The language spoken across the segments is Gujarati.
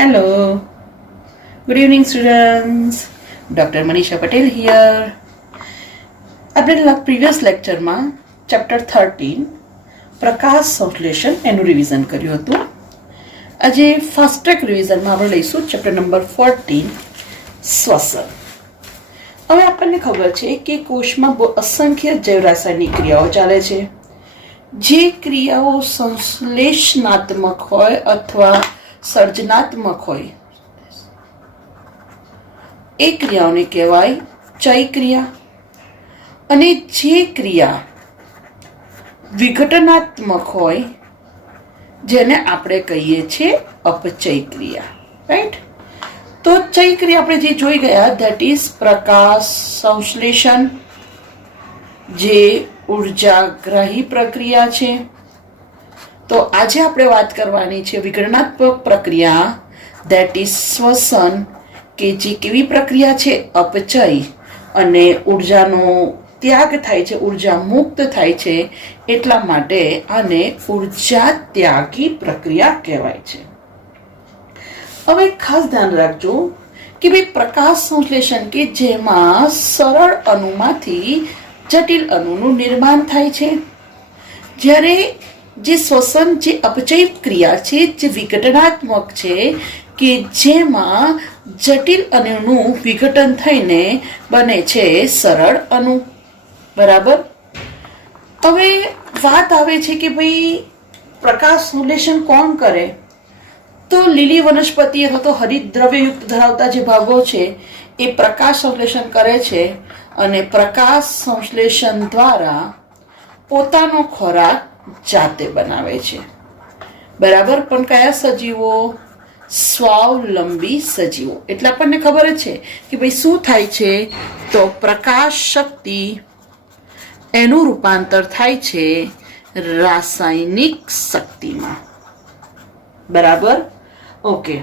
Hello, good evening, students. Dr. Manisha Patel here. આપણે પ્રીવિયસ લેક્ચરમાં ચેપ્ટર 13 પ્રકાશ સંશ્લેષણ એનું રિવિઝન કર્યું હતું. આજે ફાસ્ટ ટ્રેક રિવિઝનમાં આપણે લઈશું ચેપ્ટર નંબર 14 શ્વસન. હવે આપણને ખબર છે કે કોષમાં બહુ અસંખ્ય જૈવ રાસાયણિક ક્રિયાઓ ચાલે છે. જે ક્રિયાઓ સંશ્લેષણાત્મક હોય અથવા સર્જનાત્મક હોય એ ક્રિયાઓને કહેવાય ચય ક્રિયા, અને જે ક્રિયા વિઘટનાત્મક હોય જેને આપણે કહીએ છીએ અપચય ક્રિયા. રાઈટ? તો ચય ક્રિયા આપણે જે જોઈ ગયા ધેટ ઇઝ પ્રકાશ સંશ્લેષણ, જે ઉર્જાગ્રાહી પ્રક્રિયા છે. તો આજે આપણે વાત કરવાની છે વિઘટનાત્મક પ્રક્રિયા ધેટ ઇઝ શ્વસન, કે જે કેવી પ્રક્રિયા છે અપચય, અને ઉર્જાનો ત્યાગ થાય છે, ઉર્જા મુક્ત થાય છે, એટલા માટે આને ઉર્જા ત્યાગી પ્રક્રિયા કહેવાય છે. હવે ખાસ ધ્યાન રાખજો કે ભાઈ પ્રકાશ સંશ્લેષણ કે જેમાં સરળ અણુમાંથી જટિલ અણુનું નિર્માણ થાય છે, જ્યારે જે શ્વસન જે અપચય ક્રિયા છે જે વિઘટનાત્મક છે કે જેમાં જટિલ અણુનું વિઘટન થઈને બને છે સરળ અણુ. બરાબર? હવે વાત આવે છે કે ભાઈ પ્રકાશ સંશ્લેષણ કોણ કરે? તો લીલી વનસ્પતિ અથવા તો હરિત દ્રવ્યયુક્ત ધરાવતા જે ભાગો છે એ પ્રકાશ સંશ્લેષણ કરે છે, અને પ્રકાશ સંશ્લેષણ દ્વારા પોતાનો ખોરાક જાતે બનાવે છે. બરાબર? પણ કયા સજીવો? સ્વાવલંબી સજીવો. એટલે આપણને ખબર જ છે કે ભાઈ શું થાય છે, તો પ્રકાશ શક્તિ એનું રૂપાંતર થાય છે રાસાયણિક શક્તિમાં. બરાબર? ઓકે.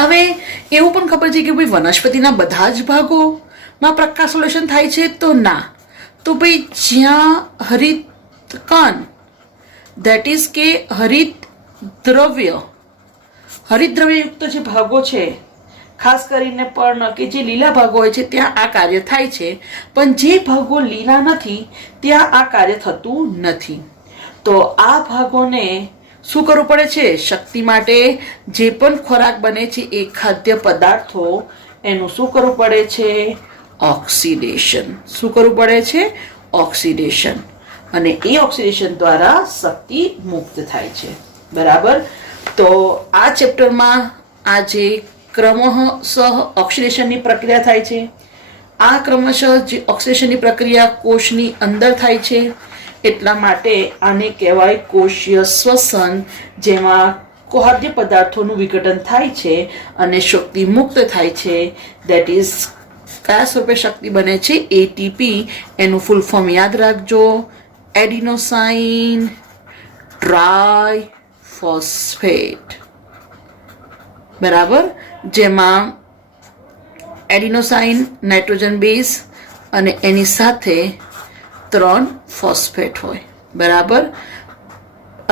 હવે એવું પણ ખબર છે કે ભાઈ વનસ્પતિના બધા જ ભાગોમાં પ્રકાશ સંશ્લેષણ થાય છે? તો ના. તો ભાઈ જ્યાં હરિત કણ ધેટ ઇઝ કે હરિત દ્રવ્યયુક્ત જે ભાગો છે, ખાસ કરીને પણ કે જે લીલા ભાગો હોય છે ત્યાં આ કાર્ય થાય છે, પણ જે ભાગો લીલા નથી ત્યાં આ કાર્ય થતું નથી. તો આ ભાગોને શું કરવું પડે છે? શક્તિ માટે જે પણ ખોરાક બને છે એ ખાદ્ય પદાર્થો એનું શું કરવું પડે છે? ઓક્સિડેશન. શું કરવું પડે છે? ઓક્સિડેશન. અને એ ઓક્સિડેશન દ્વારા શક્તિ મુક્ત થાય છે. બરાબર? તો આ ચેપ્ટરમાં આજે ક્રમશઃ ઓક્સિડેશનની પ્રક્રિયા થાય છે. આ ક્રમશઃ જે ઓક્સિડેશનની પ્રક્રિયા કોષની અંદર થાય છે, એટલા માટે આને કહેવાય કોષીય શ્વસન, જેમાં ખાદ્ય પદાર્થોનું વિઘટન થાય છે અને શક્તિ મુક્ત થાય છે. દેટ ઇઝ કયા સ્વરૂપે શક્તિ બને છે? એટીપી. એનું ફૂલ ફોર્મ યાદ રાખજો, એડિનોસાઇન ટ્રાયફોસ્ફેટ. બરાબર? જેમાં એડિનોસાઇન નાઇટ્રોજન બેઝ અને એની સાથે 3 ફોસ્ફેટ હોય. બરાબર?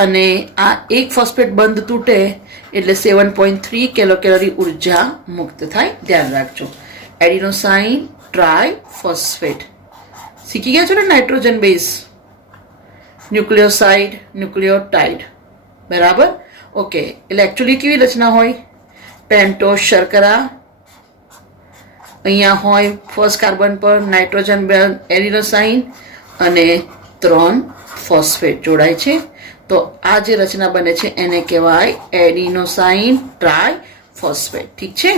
અને આ એક ફોસ્ફેટ બંધ તૂટે એટલે 7.3 કિલોકેલરી ઉર્જા મુક્ત થાય. ધ્યાન રાખજો, એડિનોસાઇન ટ્રાયફોસ્ફેટ. શીખી ગયા છો ને? Nitrogen base, nucleoside, nucleotide. બરાબર? ઓકે. એટલે એકચ્યુઅલી કેવી રચના હોય? પેન્ટોઝ શર્કરા, અહીંયા હોય ફર્સ્ટ કાર્બન પર નાઇટ્રોજન એડિનોસાઇન અને 3 ફોસ્ફેટ જોડાય છે. તો આ જે રચના બને છે એને કહેવાય એડિનોસાઇન ટ્રાયફોસ્ફેટ. ઠીક છે?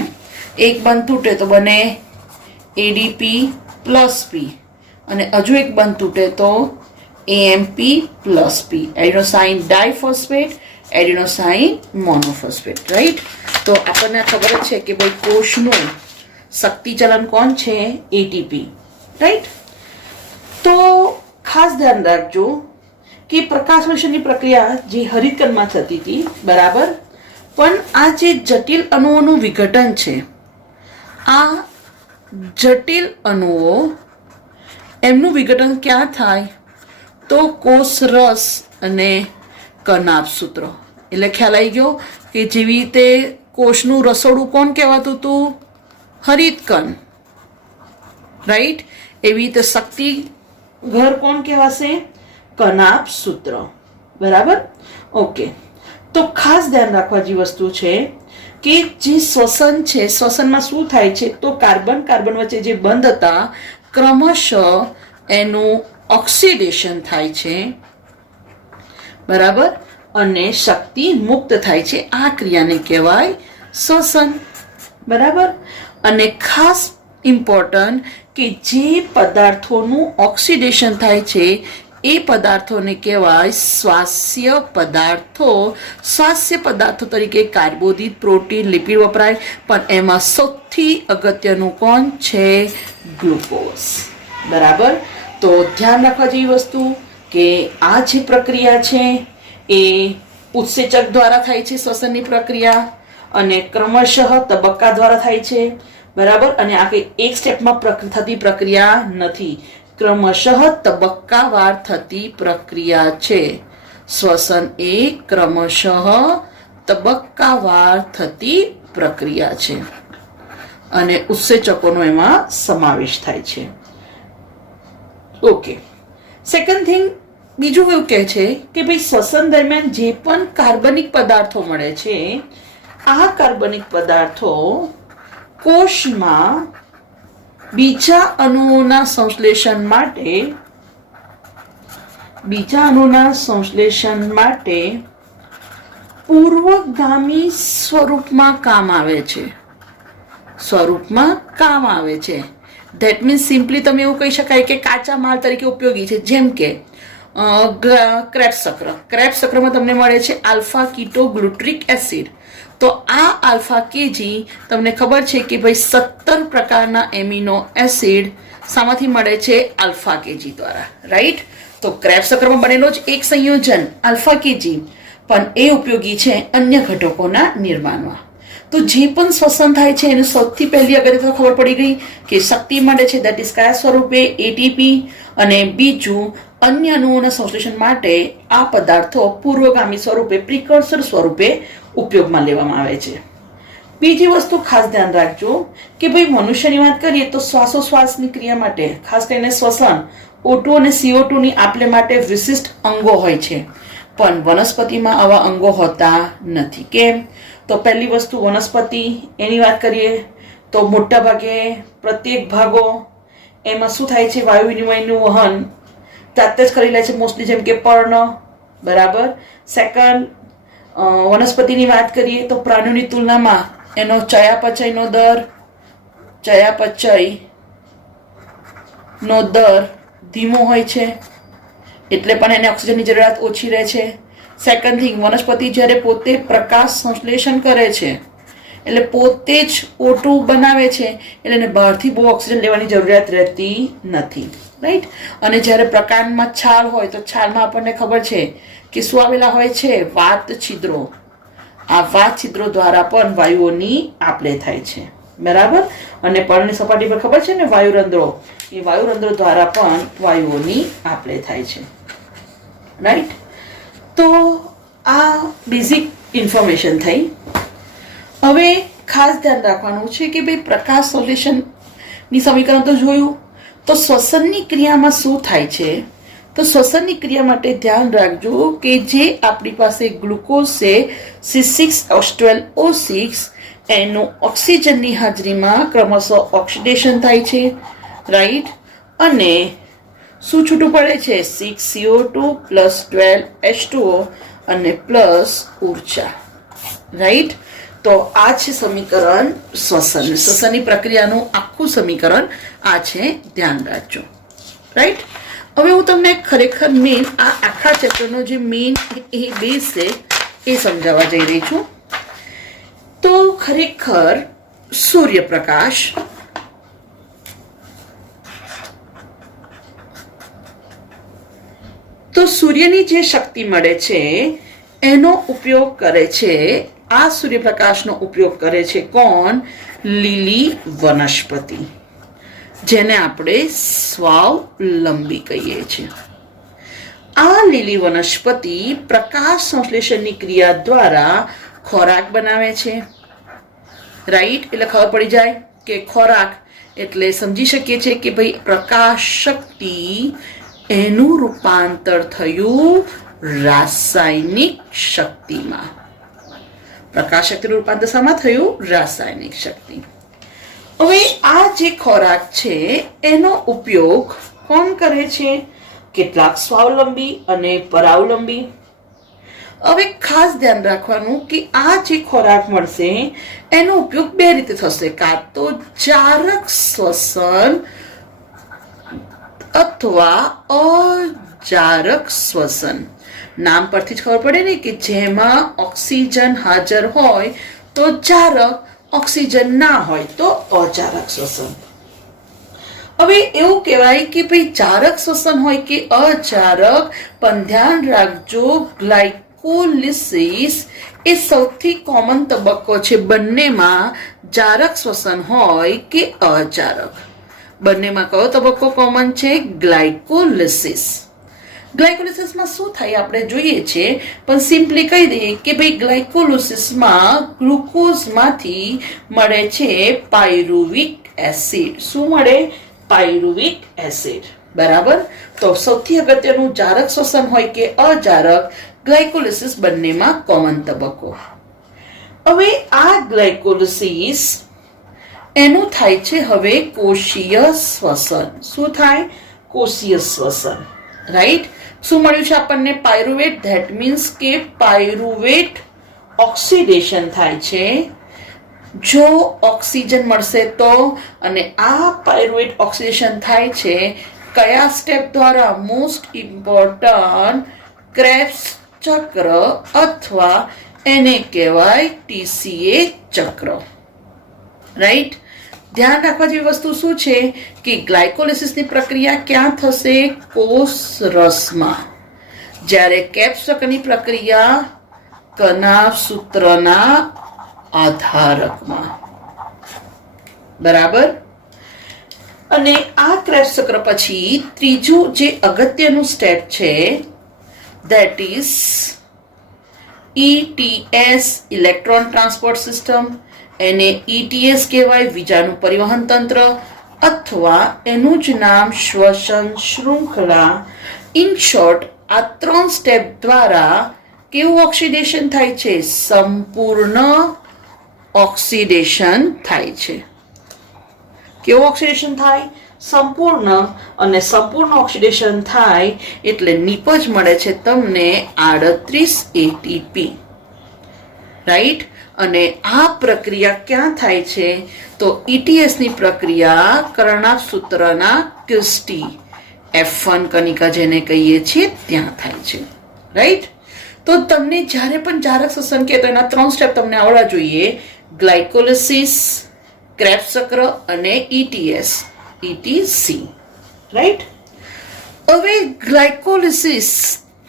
એક બંધ તૂટે તો બને એડીપી પ્લસ પી, અને હજુ એક બંધ તૂટે તો AMP plus P, adenosine diphosphate, adenosine monophosphate. Right? તો આપણને ખબર જ છે કે ભાઈ કોષનું શક્તિચલન કોણ છે? એટીપી. રાઈટ? તો ખાસ ધ્યાન રાખજો કે પ્રકાશ સંશ્લેષણની પ્રક્રિયા જે હરિતકણમાં થતી હતી, બરાબર, પણ આ જે જટિલ અણુઓનું વિઘટન છે, આ જટિલ અણુઓ એમનું વિઘટન ક્યાં થાય? તો કોષ રસ અને કર્નાભ સૂત્રો. એટલે ખ્યાલ આવી ગયો કે જેવી રીતે કોષનું રસોડું કોણ કહેવાતું હતું? હરિતકણ, રાઈટ. એવી રીતે શક્તિ ઘર કોણ કહેવાશે? કનાભ સૂત્ર, બરાબર. ઓકે, તો ખાસ ધ્યાન રાખવા જેવી વસ્તુ છે કે જે શ્વસન છે, શ્વસનમાં શું થાય છે? તો કાર્બન કાર્બન વચ્ચે જે બંધ હતા ક્રમશઃ એનું ઓક્સિડેશન થાય છે, બરાબર, અને શક્તિ મુક્ત થાય છે. આ ક્રિયાને કહેવાય શ્વસન, બરાબર. અને ખાસ ઇમ્પોર્ટન્ટ કે જે પદાર્થોનું ઓક્સિડેશન થાય છે એ પદાર્થોને કહેવાય સ્વાસ્ય પદાર્થો. સ્વાસ્ય પદાર્થો તરીકે કાર્બોદિત, પ્રોટીન, લિપિડ વપરાય, પણ એમાં સૌથી અગત્યનું કોણ છે? ગ્લુકોઝ, બરાબર. તો ધ્યાન રાખવા જેવી વસ્તુ કે આ જે પ્રક્રિયા છે એ ઉત્સેચક દ્વારા થાય છે, શ્વસનની પ્રક્રિયા, અને ક્રમશઃ તબક્કા દ્વારા થાય છે, બરાબર. અને આ કંઈ એક સ્ટેપમાં થતી પ્રક્રિયા નથી, ક્રમશઃ તબક્કાવાર થતી પ્રક્રિયા છે. શ્વસન એ ક્રમશઃ તબક્કાવાર થતી પ્રક્રિયા છે અને ઉત્સેચકોનો એમાં સમાવેશ થાય છે. ઓકે, સેકન્ડ થિંગ, બીજું એવું કહે છે કે ભાઈ શ્વસન દરમિયાન જે પણ કાર્બનિક પદાર્થો મળે છે, આ કાર્બનિક પદાર્થો કોષમાં બીજા અણુઓના સંશ્લેષણ માટે પૂર્વગામી સ્વરૂપમાં કામ આવે છે. ધેટ મીન્સ સિમ્પલી તમે એવું કહી શકાય કે કાચા માલ તરીકે ઉપયોગી છે. જેમ કે ક્રેબ્સ ચક્રમાં તમને મળે છે આલ્ફા કીટો ગ્લુટ્રિક એસિડ. તો આ આલ્ફા કેજી તમને ખબર છે કે ભાઈ 17 પ્રકારના એમિનો એસિડ શામાંથી મળે છે? આલ્ફા કેજી દ્વારા, રાઈટ. તો ક્રેબ્સ ચક્રમાં બનેલો જ એક સંયોજન આલ્ફા કેજી, પણ એ ઉપયોગી છે અન્ય ઘટકોના નિર્માણમાં. તો જે પણ શ્વસન થાય છે એનું સૌથી પહેલી અગત્ય ખબર પડી ગઈ કે શક્તિ મળે છે, દેટ ઇઝ કયા સ્વરૂપે? એટીપી. અને બીજું, અન્ય અણુઓના સંશ્લેષણ માટે આ પદાર્થો પૂર્વગામી સ્વરૂપે, પ્રિકર્સર સ્વરૂપે ઉપયોગમાં લેવામાં આવે છે. બીજી વસ્તુ ખાસ ધ્યાન રાખજો કે ભાઈ મનુષ્યની વાત કરીએ તો શ્વાસોશ્વાસની ક્રિયા માટે, ખાસ કરીને શ્વસન, O2 અને CO2 ની આપલે માટે વિશિષ્ટ અંગો હોય છે, પણ વનસ્પતિમાં આવા અંગો હોતા નથી. કેમ? તો પહેલી વસ્તુ, વનસ્પતિ એની વાત કરીએ તો મોટા ભાગે પ્રત્યેક ભાગો એમાં શું થાય છે? વાયુ વિનિમયનું વહન જાતે જ કરી લે છે, મોસ્ટલી, જેમ કે પર્ણ, બરાબર. સેકન્ડ, વનસ્પતિની વાત કરીએ તો પ્રાણીઓની તુલનામાં એનો ચયાપચયનો દર ધીમો હોય છે, એટલે પણ એને ઓક્સિજનની જરૂરિયાત ઓછી રહે છે. સેકન્ડ થિંગ, વનસ્પતિ જ્યારે પોતે પ્રકાશ સંશ્લેષણ કરે છે એટલે પોતે જ O2 બનાવે છે, એટલે એને બહારથી બહુ ઓક્સિજન લેવાની જરૂરિયાત રહેતી નથી, રાઈટ. અને જ્યારે પ્રકાંડમાં છાલ હોય તો છાલમાં આપણને ખબર છે કે શું આવેલા હોય છે? વાત છિદ્રો. આ વાત છિદ્રો દ્વારા પણ વાયુઓની આપલે થાય છે, બરાબર. અને પર્ણની સપાટી પર ખબર છે ને વાયુરંધ્રો, એ વાયુરંધ્રો દ્વારા પણ વાયુઓની આપલે થાય છે, રાઈટ. તો આ બેઝિક ઇન્ફોર્મેશન થઈ. હવે ખાસ ધ્યાન રાખવાનું છે કે ભાઈ પ્રકાશ સંશ્લેષણની સમીકરણ તો જોયું, તો શ્વસનની ક્રિયામાં શું થાય છે? તો શ્વસનની ક્રિયા માટે ધ્યાન રાખજો કે જે આપણી પાસે ગ્લુકોઝ છે C6H12O6, એનું ઓક્સિજનની હાજરીમાં ક્રમશઃ ઓક્સિડેશન થાય છે, રાઈટ. અને શું છૂટું પડે છે? 6CO2 પ્લસ 12H2O અને પ્લસ ઉર્જા, રાઈટ. તો આ છે સમીકરણ શ્વસનની પ્રક્રિયાનું આખું સમીકરણ આ છે, ધ્યાન રાખજો, રાઈટ. હવે હું તમને ખરેખર મેઇન આ આખા ચેપ્ટરનો જે મેઇન એ બેઝ છે એ સમજાવવા જઈ રહી છું. તો ખરેખર સૂર્યપ્રકાશ તો સૂર્યની જે શક્તિ મળે છે એનો ઉપયોગ કરે છે, આ સૂર્યપ્રકાશનો ઉપયોગ કરે છે કોણ? લીલી વનસ્પતિ, જેને આપણે સ્વાવલંબી કહીએ છીએ. આ લીલી વનસ્પતિ પ્રકાશ સંશ્લેષણની ક્રિયા દ્વારા ખોરાક બનાવે છે, રાઈટ, એટલે ખબર પડી જાય કે ખોરાક એટલે સમજી શકીએ છીએ કે ભાઈ પ્રકાશ શક્તિ એનું રૂપાંતર થયું રાસાયણિક શક્તિમાં. પ્રકાશ શક્તિનું રૂપાંતર શામાં થયું? રાસાયણિક શક્તિ. હવે આ જે ખોરાક છે એનો ઉપયોગ કોણ કરે છે? કેટલાક સ્વાવલંબી અને પરાવલંબી. હવે ખાસ ધ્યાન રાખવાનું કે આ જે ખોરાક મળશે એનો ઉપયોગ બે રીતે થશે, કાં તો જારક શ્વસન અથવા અજારક શ્વસન. નામ પરથી જ ખબર પડે ને કે જેમાં ઓક્સિજન હાજર હોય તો જારક, ઓક્સિજન ના હોય તો અજારક શ્વસન. હવે એવું કહેવાય કે ભાઈ જારક શ્વસન હોય કે અજારક, પણ ધ્યાન રાખજો ગ્લાયકોલિસિસ એ સૌથી કોમન તબક્કો છે બંનેમાં, જારક શ્વસન હોય કે અજારક. બંનેમાં કયો તબક્કો કોમન છે? ગ્લાયકોલિસિસ. ગ્લાયકોલિસિસમાં શું થાય આપણે જોઈએ છીએ, પણ સિમ્પલી કહી દઈએ કે ભાઈ ગ્લાયકોલિસિસમાં ગ્લુકોઝમાંથી મળે છે પાયરુવિક એસિડ. શું મળે? Pyruvic acid. બરાબર. તો સૌથી અગત્યનું જારક શ્વસન હોય કે અજારક, ગ્લાયકોલિસિસ બંનેમાં કોમન તબક્કો. હવે આ ગ્લાયકોલિસિસ એનું થાય છે હવે કોષીય શ્વસન. શું થાય? કોષીય શ્વસન. રાઈટ. શું મળ્યું છે આપણને? પાયરુવેટ. ધેટ મીન્સ કે પાયરુવેટ ઓક્સિડેશન થાય છે જો ઓક્સિજન મળશે તો. અને આ પાયરુવેટ ઓક્સિડેશન થાય છે કયા સ્ટેપ દ્વારા? મોસ્ટ ઇમ્પોર્ટન્ટ ક્રેબ્સ ચક્ર અથવા એને કહેવાય TCA ચક્ર. રાઈટ. ધ્યાન રાખવા જેવી વસ્તુ શું છે કે ગ્લાયકોલિસિસની પ્રક્રિયા ક્યાં થશે? કોષ રસમાં. જ્યારે કેપ્સ ચક્રની પ્રક્રિયા કનાભસૂત્રના આધારકમાં. બરાબર. અને આ ક્રેબ્સ ચક્ર પછી ત્રીજું જે અગત્યનું સ્ટેપ છે that is ETS, electron transport system. એને ETS કહેવાય, વીજાણુ પરિવહન તંત્ર, અથવા એનું જ નામ શ્વસન શૃંખલા. ઇન શોર્ટ, આ 3 સ્ટેપ દ્વારા કેવું ઓક્સિડેશન થાય છે? સંપૂર્ણ ઓક્સિડેશન થાય છે. કેવું ઓક્સિડેશન થાય? સંપૂર્ણ. અને સંપૂર્ણ ઓક્સિડેશન થાય એટલે નિપજ મળે છે તમને 38 ATP. રાઈટ. અને આ પ્રક્રિયા ક્યાં થાય છે? તો ETS ની પ્રક્રિયા કર્ણાભસૂત્રના ક્રિસ્ટી, F1 કણિકા જેને કહીએ છીએ ત્યાં થાય છે. રાઈટ. તો તમને જ્યારે પણ જારક શ્વસન કહે તો એના 3 સ્ટેપ તમને આવડવા જોઈએ: ગ્લાયકોલિસિસ, ક્રેબ્સ ચક્ર અને ETS, ETC. રાઈટ. હવે ગ્લાયકોલિસિસ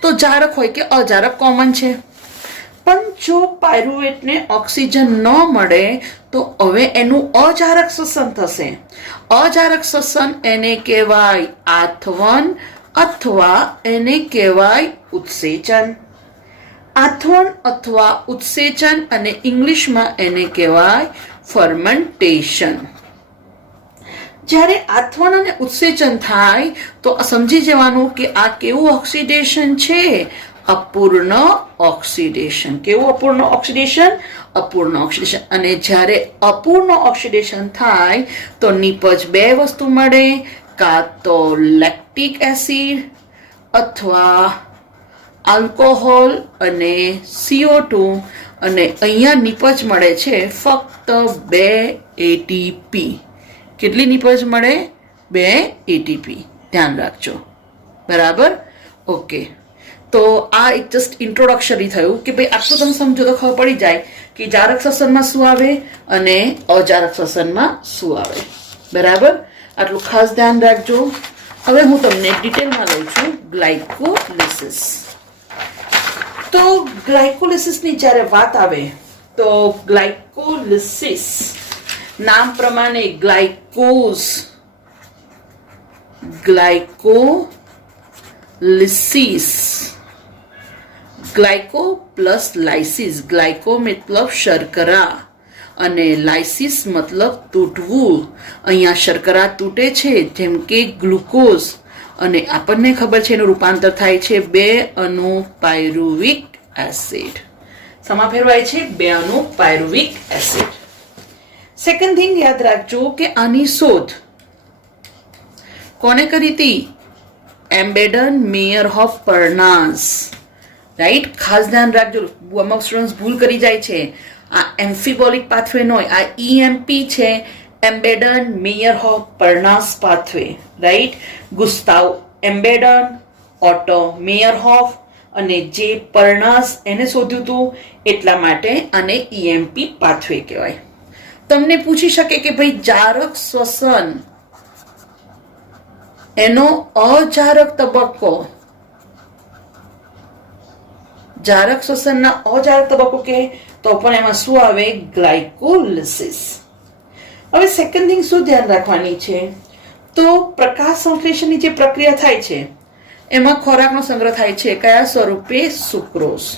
તો જારક હોય કે અજારક કોમન છે, પણ જો પાયરુવેટને ઓક્સિજન ન મળે તો હવે એનું અજારક શ્વસન થશે. અજારક શ્વસન એને કહેવાય આથવન અથવા એને કહેવાય ઉત્સેચન. આથવન અથવા ઉત્સેચન અને ઇંગ્લિશમાં એને કહેવાય ફર્મેન્ટેશન. જ્યારે આથવન અને ઉત્સેચન થાય તો સમજી જવાનું કે આ કેવું ઓક્સિડેશન છે? અપૂર્ણ ઓક્સિડેશન. કેવું અપૂર્ણ ઓક્સિડેશન? અપૂર્ણ ઓક્સિડેશન. અને જ્યારે અપૂર્ણ ઓક્સિડેશન થાય તો નિપજ 2 વસ્તુ મળે, કાં તો લેક્ટિક એસિડ અથવા આલ્કોહોલ અને CO2. અને અહીંયા નિપજ મળે છે ફક્ત 2 ATP. કેટલી નિપજ મળે? 2 ATP. ધ્યાન રાખજો. બરાબર. ઓકે. તો આ એક જસ્ટ ઇન્ટ્રોડક્શનરી થયું કે ભાઈ આટલું તમે સમજો તો ખબર પડી જાય કે જારક શ્વસનમાં શું આવે અને અજારક શ્વસનમાં શું આવે. બરાબર. આટલું ખાસ ધ્યાન રાખજો. હવે હું તમને ડિટેલમાં લઉં છું ગ્લાયકોલિસિસ. તો ગ્લાયકોલિસિસની જ્યારે વાત આવે તો ગ્લાયકોલિસિસ નામ પ્રમાણે glycolysis, glyco plus lysis. Glyco मतलब शर्करा અને લાઇસિસ મતલબ તૂટવું. અહીંયા શર્કરા તૂટે છે જેમ કે ગ્લુકોઝ, અને આપણને ખબર છે એનું રૂપાંતર થાય છે 2 અણુ પાયરુવિક એસિડ. શેમાં ફેરવાય છે? 2 અણુ પાયરુવિક એસિડ. સેકન્ડ થિંગ યાદ રાખજો કે આની શોધ કોને કરી હતી? એમ્બેડન મેયરહોફ પરનાઝ. રાઈટ, ખાસ ધ્યાન રાખજો, અમુક સ્ટુડન્ટ્સ ભૂલ કરી જાય છે. આ એમ્ફિબોલિક પાથવે નો આ EMP છે, એમ્બેડન મેયરહોફ પરનાઝ પાથવે. રાઈટ, ગુસ્તાવ એમ્બેડન, ઓટો મેયરહોફ અને જે પરનાઝ એને શોધ્યું હતું, એટલા માટે આને EMP પાથવે કહેવાય. તમને પૂછી શકે કે ભાઈ જારક શ્વસન એનો અજારક તબક્કો, જારક શ્વસનના અજારક તબક્કો કે તો પણ એમાં શું આવે? ગ્લાયકોલિસિસ. હવે સેકન્ડ થિંગ શું ધ્યાન રાખવાની છે? તો પ્રકાશ સંશ્લેષણની જે પ્રક્રિયા થાય છે એમાં ખોરાકનો સંગ્રહ થાય છે. કયા સ્વરૂપે? સુક્રોઝ.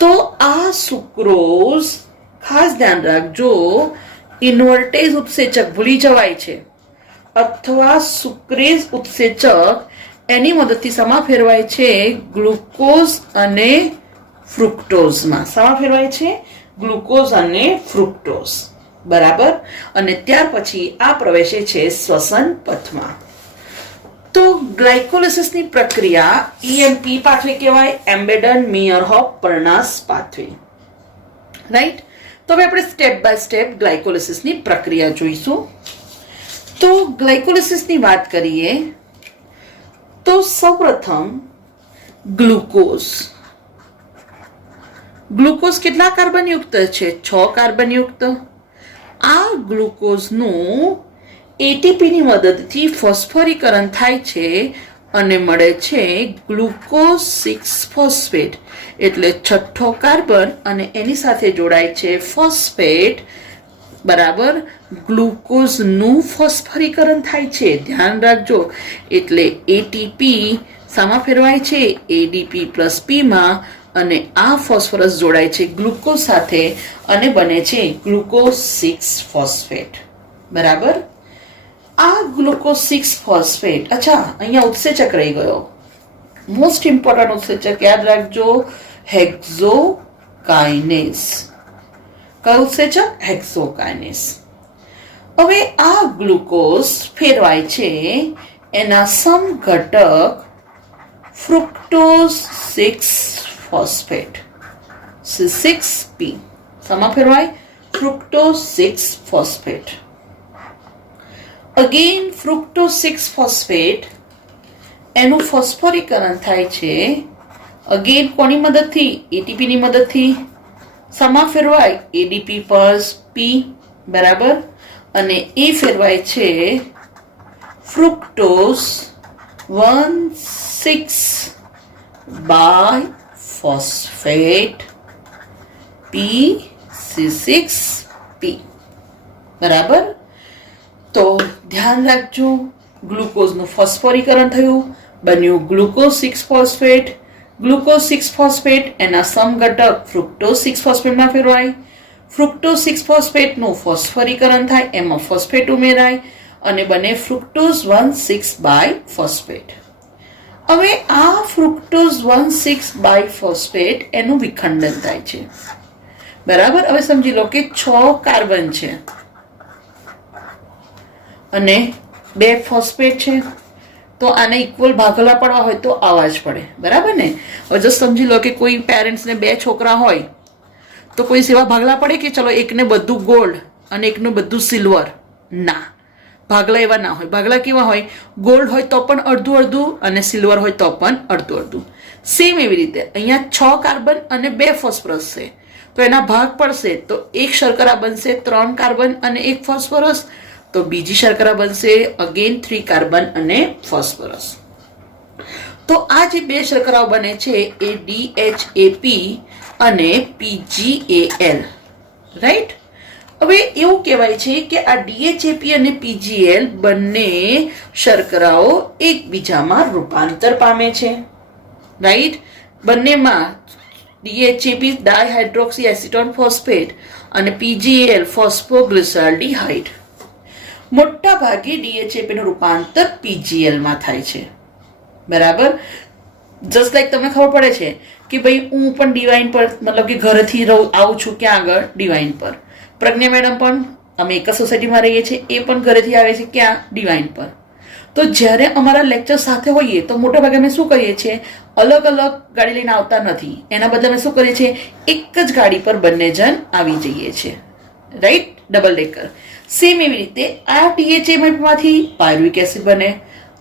તો આ સુક્રોઝ ખાસ ધ્યાન રાખજો, ઇન્વર્ટેજ ઉત્સેચક ભૂલી જવાય છે, અથવા સુક્રેઝ ઉત્સેચક એની મદદથી શેમાં ફેરવાય છે? ગ્લુકોઝ અને ફ્રુક્ટોઝમાં. શેમાં ફેરવાય છે? ગ્લુકોઝ અને ફ્રુક્ટોઝ. બરાબર. અને ત્યાર પછી આ પ્રવેશે છે શ્વસન પથમાં. તો ગ્લાયકોલિસિસની પ્રક્રિયા EMP પાથવે કહેવાય, એમ્બેડન મેયરહોફ પરનાઝ પાથવે. રાઈટ. તો હવે આપણે સ્ટેપ બાય સ્ટેપ ગ્લાયકોલિસિસની પ્રક્રિયા જોઈશું. તો ગ્લાયકોલિસિસની વાત કરીએ તો સૌપ્રથમ ગ્લુકોઝ. ગ્લુકોઝ કેટલા કાર્બનયુક્ત છે? 6 કાર્બનયુક્ત. આ ગ્લુકોઝનું એટીપીની મદદથી ફોસ્ફોરીકરણ થાય છે અને મળે છે ગ્લુકોઝ 6 ફોસ્ફેટ, એટલે 6થો કાર્બન અને એની સાથે જોડાય છે ફોસ્ફેટ. બરાબર, ગ્લુકોઝનું ફોસ્ફોરીકરણ થાય છે. ધ્યાન રાખજો, એટલે એટીપી શામાં ફેરવાય છે? એડીપી પ્લસ પીમાં, અને આ ફોસ્ફરસ જોડાય છે ગ્લુકોઝ સાથે અને બને છે ગ્લુકોઝ 6 ફોસ્ફેટ. બરાબર. આ ગ્લુકોઝ 6 ફોસ્ફેટ, અચ્છા અહીંયા ઉત્સેચક રહી ગયો, મોસ્ટ ઇમ્પોર્ટન્ટ ઉત્સેચક યાદ રાખજો, હેક્ઝોકાઇનેસ. કયું ઉત્સેચક? હેક્ઝોકાઇનેસ. હવે આ ગ્લુકોઝ ફેરવાય છે એના સમઘટક ફ્રુક્ટોઝ 6 ફોસ્ફેટ, C6P. શેમાં ફેરવાય? Fructose 6 phosphate. Again fructose 6 phosphate એનું ફોસ્ફોરીકરણ થાય છે અગેન કોની મદદથી? એટીપી ની મદદથી. શેમાં ફેરવાય? એડીપી પ્લસ પી. બરાબર. અને એ ફેરવાય છે ફ્રુક્ટોઝ 1,6 બાય ફોસ્ફેટ PC6P. બરાબર. તો ધ્યાન રાખજો, ગ્લુકોઝનું ફોસ્ફોરીકરણ થયું, બન્યું ગ્લુકોઝ 6 ફોસ્ફેટ. ગ્લુકોઝ 6 ફોસ્ફેટ એના સમઘટક ફ્રુક્ટોઝ 6 ફોસ્ફેટમાં ફેરવાય. ફ્રુક્ટોઝ 6 ફોસ્ફેટનું ફોસ્ફોરીકરણ થાય, એમાં ફોસ્ફેટ ઉમેરાય અને બને ફ્રુક્ટોઝ 1,6 બાય ફોસ્ફેટ. હવે આ ફ્રુક્ટોઝ 1,6 બાય ફોસ્ફેટ એનું વિખંડન થાય છે. બરાબર. હવે સમજી લો કે 6 કાર્બન છે અને 2 ફોસ્ફેટ છે, તો આને ઇક્વલ ભાગલા પડવા હોય તો આવા જ પડે. બરાબર ને? હવે જો સમજી લો કે કોઈ પેરેન્ટ્સને 2 છોકરા હોય તો કોઈ સેવા ભાગલા પડે કે ચલો એકને બધું ગોલ્ડ અને એકનું બધું સિલ્વર? ના, ભાગલા એવા ના હોય. ભાગલા કેવા હોય? ગોલ્ડ હોય તો પણ અડધું અડધું અને સિલ્વર હોય તો પણ અડધું અડધું. સેમ એવી રીતે અહીંયા 6 કાર્બન અને 2 ફોસ્ફરસ છે, તો એના ભાગ પડશે તો એક શર્કરા બનશે 3 કાર્બન અને 1 ફોસ્ફરસ, તો બીજી શર્કરા બનશે અગેન 3 કાર્બન અને ફોસ્ફરસ. તો આ જે 2 શર્કરાઓ બને છે એ DHAP અને PGAL. રાઈટ. હવે એવું કહેવાય છે કે આ DHAP અને PGAL બંને શર્કરાઓ એકબીજામાં રૂપાંતર પામે છે. રાઈટ. બંનેમાં DHAP ડાયહાઇડ્રોક્સી એસિટોન ફોસ્ફેટ અને PGL ફોસ્ફોગ્લિસરાલ્ડિહાઇડ. મોટા ભાગે DHAP નું રૂપાંતર PGL માં થાય છે. બરાબર. જસ્ટ લાઈક તમને ખબર પડે છે કે ભાઈ હું પણ ડિવાઇન પર મતલબ કે ઘરેથી આવું છું ક્યાં આગળ ડિવાઇન પર. પ્રજ્ઞા મેડમ પણ અમે એક જ સોસાયટીમાં રહીએ છીએ, એ પણ ઘરેથી આવે છે ક્યાં ડિવાઇન પર. તો જ્યારે અમારા લેક્ચર સાથે હોઈએ તો મોટા ભાગે અમે શું કરીએ છીએ, અલગ અલગ ગાડી લઈને આવતા નથી. એના બદલે અમે શું કરીએ છીએ, એક જ ગાડી પર બંને જણ આવી જઈએ છીએ. Right, double decker. સેમ એવી રીતે આ DHA માંથી પાયરુવિક એસિડ બને,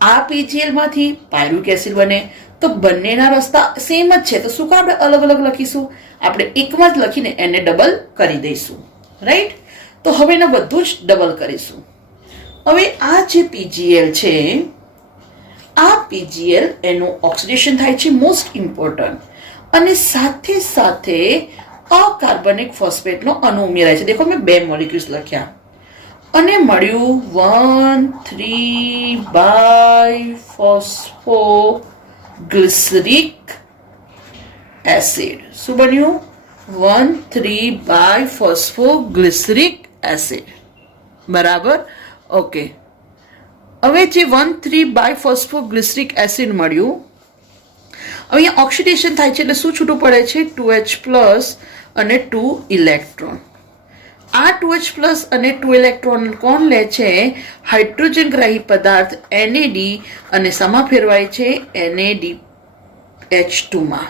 આ PGL માંથી પાયરુવિક એસિડ બને. તો બંનેના રસ્તા સેમ જ છે, તો શું કામ આપણે અલગ અલગ લખીશું? આપણે એકમાં જ લખીને એને ડબલ કરી દઈશું. રાઈટ. તો હવે એને બધું જ ડબલ કરીશું. હવે આ જે PGL છે, આ PGL એનું ઓક્સિડેશન થાય છે, મોસ્ટ ઇમ્પોર્ટન્ટ. અને સાથે સાથે અકાર્બનિક ફોસ્ફેટનો અણુ ઉમેરાય છે. દેખો મેં 2 મોલિક્યુલ્સ લખ્યા અને મળ્યું 1,3-biphosphoglyceric એસિડ. શું બન્યું? 1,3-biphosphoglyceric acid. બરાબર. ઓકે. હવે જે 1,3-biphosphoglyceric એસિડ મળ્યું, અહીંયા ઓક્સિડેશન થાય છે એટલે શું છૂટું પડે છે? 2H+ અને 2 ઇલેક્ટ્રોન. આ 2H+ અને 2 ઇલેક્ટ્રોન કોણ લે છે? હાઇડ્રોજન ગ્રાહી પદાર્થ NAD અને સમા ફેરવાય છે NADH2 માં.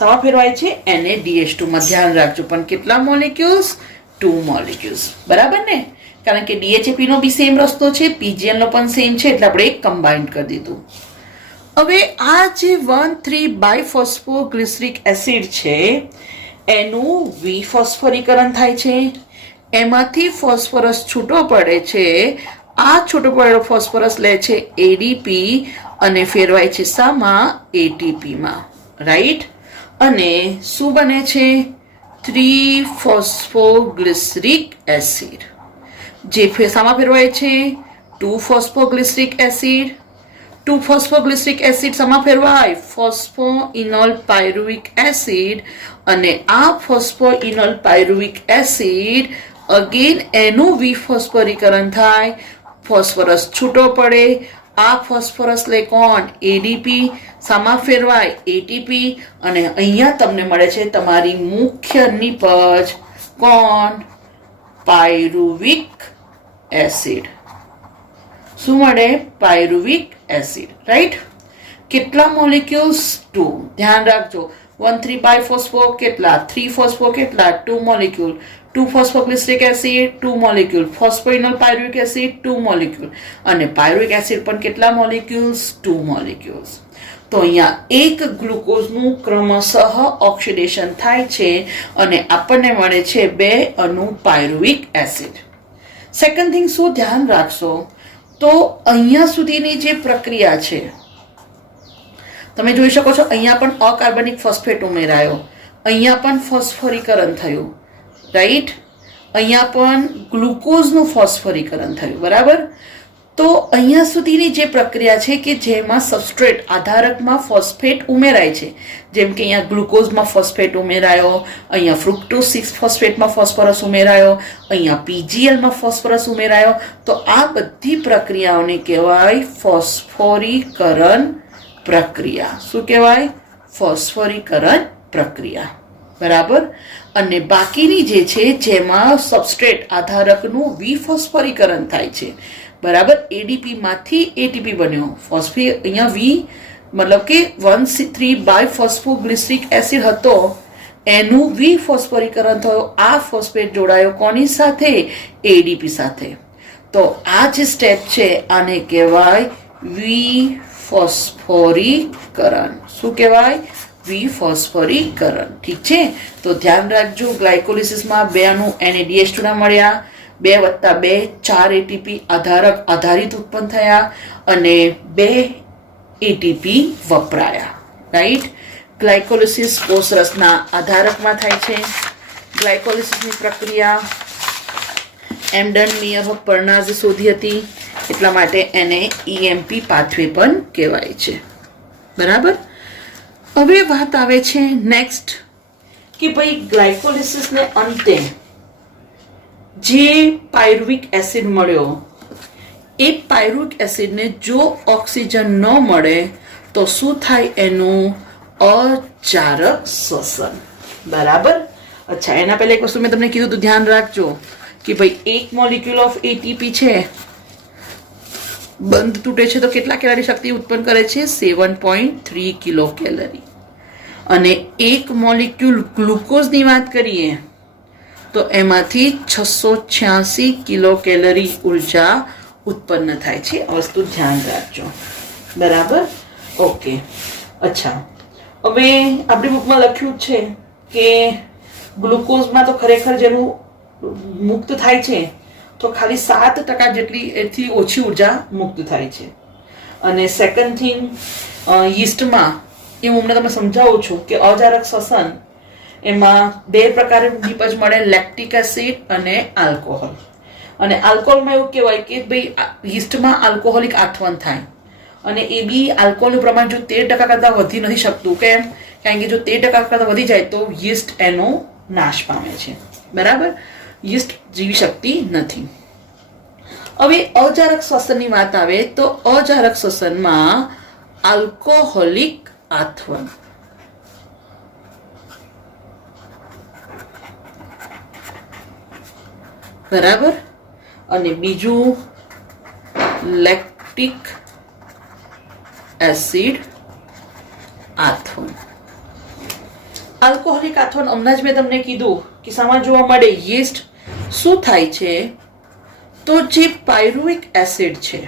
સમા ફેરવાય છે NADH2 માં. ધ્યાન રાખજો. પણ કેટલા મોલિક્યુલ્સ? 2 મોલિક્યુલ્સ. બરાબર ને? કારણ કે DHAP નો બી સેમ રસ્તો છે, PGL નો પણ સેમ છે, એટલે આપણે એક કમ્બાઇન્ડ કરી દીધું. હવે આ જે 1,3-biphosphoglyceric એસિડ છે એનું વિફોસ્ફોરીકરણ થાય છે. એમાંથી ફોસ્ફરસ છૂટો પડે છે. આ છૂટો પડેલો ફોસ્ફરસ લે છે ADP અને ફેરવાય છે શામાં? ATP માં. રાઈટ. અને શું બને છે? 3-phosphoglyceric acid. જે શામાં ફેરવાય છે? 2-phosphoglyceric acid. 2-phosphoglyceric એસિડ શામાં ફેરવાય? ફોસ્ફોઇનોલ પાયરુવિક એસિડ. અને આ ફોસ્ફોઇનોલ પાયરુવિક એસિડ અગેન એનું વિફોસ્ફોરીકરણ થાય, ફોસ્ફરસ છૂટો પડે. આ ફોસ્ફરસ લે કોણ? ADP. શામાં ફેરવાય? ATP. અને અહીંયા તમને મળે છે તમારી મુખ્ય નિપજ કોણ? Pyruvic acid. શું મળે? Pyruvic acid. રાઈટ. કેટલા મોલિક્યુલ્સ? 2. ધ્યાન રાખજો. 1,3-biphospho કેટલા? 3-phosphો કેટલા? 2 molecule. 2-phosphoglyceric acid 2 molecule. Phosphoenol pyruvic acid 2 molecule. અને પાયરુવિક એસિડ પણ કેટલા મોલિક્યુલ્સ? 2 મોલિક્યુલ્સ. તો અહીંયા એક ગ્લુકોઝનું ક્રમશઃ ઓક્સિડેશન થાય છે અને આપણને મળે છે 2 અણુ પાયરુવિક એસિડ. સેકન્ડ થિંગ શું ધ્યાન રાખશો, તો અહીંયા સુધીની જે પ્રક્રિયા છે તમે જોઈ શકો છો, અહીંયા પણ અકાર્બનિક ફોસ્ફેટ ઉમેરાયો, અહીંયા પણ ફોસ્ફોરીકરણ થયું. રાઈટ. અહીંયા પણ ગ્લુકોઝનું ફોસ્ફોરીકરણ થયું. બરાબર. તો અહીંયા સુધીની જે પ્રક્રિયા છે કે જેમાં સબસ્ટ્રેટ આધારકમાં ફોસ્ફેટ ઉમેરાય છે, જેમ કે અહીંયા ગ્લુકોઝમાં ફોસ્ફેટ ઉમેરાયો, અહીંયા ફ્રુક્ટોઝ 6 ફોસ્ફેટમાં ફોસ્ફરસ ઉમેરાયો, અહીંયા PGLમાં ફોસ્ફરસ ઉમેરાયો. તો આ બધી પ્રક્રિયાઓને કહેવાય ફોસ્ફોરીકરણ પ્રક્રિયા. શું કહેવાય? ફોસ્ફોરીકરણ પ્રક્રિયા. બરાબર. અને બાકીની જે છે જેમાં સબસ્ટ્રેટ આધારકનું વિફોસ્ફોરીકરણ થાય છે. બરાબર. ADP માંથી ATP બન્યો. ફોસ્ફેટ અહીંયા V મતલબ કે 1,3-biphosphoglyceric એસિડ હતો, એનું વિફોસ્ફોરીકરણ થયો. આ ફોસ્ફેટ જોડાયો કોની સાથે? ADP સાથે. તો આ જે સ્ટેપ છે આને કહેવાય વિફોસ્ફોરીકરણ. શું કહેવાય? વિફોસ્ફોરીકરણ. ઠીક છે. તો ધ્યાન રાખજો, ગ્લાયકોલિસિસમાં 2 અણુ NADH2 ના મળ્યા, 2 + 2 4 ATP આધારક આધારિત ઉત્પન્ન થયા અને 2 ATP વપરાયા. રાઈટ. ગ્લાયકોલિસિસ કોષરસના આધારકમાં થાય છે. ગ્લાયકોલિસિસની પ્રક્રિયા એમ્ડન મિયરહોફ પરનાઝે શોધી હતી, એટલા માટે એને EMP પાથવે પણ કહેવાય છે. બરાબર. હવે વાત આવે છે નેક્સ્ટ કે ભાઈ ગ્લાયકોલિસિસને અંતે જે પાયરુવિક એસિડ મળ્યો એ પાયરુવિક એસિડને જો ઓક્સિજન ન મળે તો શું થાય? એનું અજારક શ્વસન. બરાબર. અચ્છા, એના પહેલા એક વસ્તુ મેં તમને કીધું તો ધ્યાન રાખજો કે ભાઈ એક મોલિક્યુલ ઓફ એટીપી છે, બંધ તૂટે છે તો કેટલા કેલરી શક્તિ ઉત્પન્ન કરે છે? 7.3 કિલો કેલરી. અને એક મોલિક્યુલ ગ્લુકોઝની વાત કરીએ તો એમાંથી 686 કિલો કેલરી ઉર્જા ઉત્પન્ન થાય છે. આ વસ્તુ ધ્યાન રાખજો. બરાબર. ઓકે. અચ્છા, હવે આપણી બુકમાં લખ્યું છે કે ગ્લુકોઝમાં તો ખરેખર જેનું મુક્ત થાય છે તો ખાલી 7% જેટલી એથી ઓછી ઉર્જા મુક્ત થાય છે. અને સેકન્ડ થિંગ, યીસ્ટમાં એ હું તમને સમજાવું છું કે અજારક શ્વસન એમાં 2 પ્રકારે નિપજ મળે, લેક્ટિક એસિડ અને આલ્કોહોલ. અને આલ્કોહોલમાં એવું કહેવાય કે ભાઈ યીસ્ટમાં આલ્કોહોલિક આથવન થાય અને એ બી આલ્કોહોલનું પ્રમાણ જો 13% કરતાં વધી નથી શકતું. કેમ? કારણ કે જો 13% કરતાં વધી જાય તો યીસ્ટ એનો નાશ પામે છે. બરાબર. યીસ્ટ જીવી શકતી નથી. હવે અજારક શ્વસનની વાત આવે તો અજારક શ્વસનમાં આલ્કોહોલિક આથવન. બરાબર. અને બીજું લેક્ટિક એસિડ આથવન. આલ્કોહોલિક આથવન હમણાં જ મેં તમને કીધું કે સામાં જોવા મળે. યીસ્ટ શું થાય છે તો જે પાયરુવિક એસિડ છે,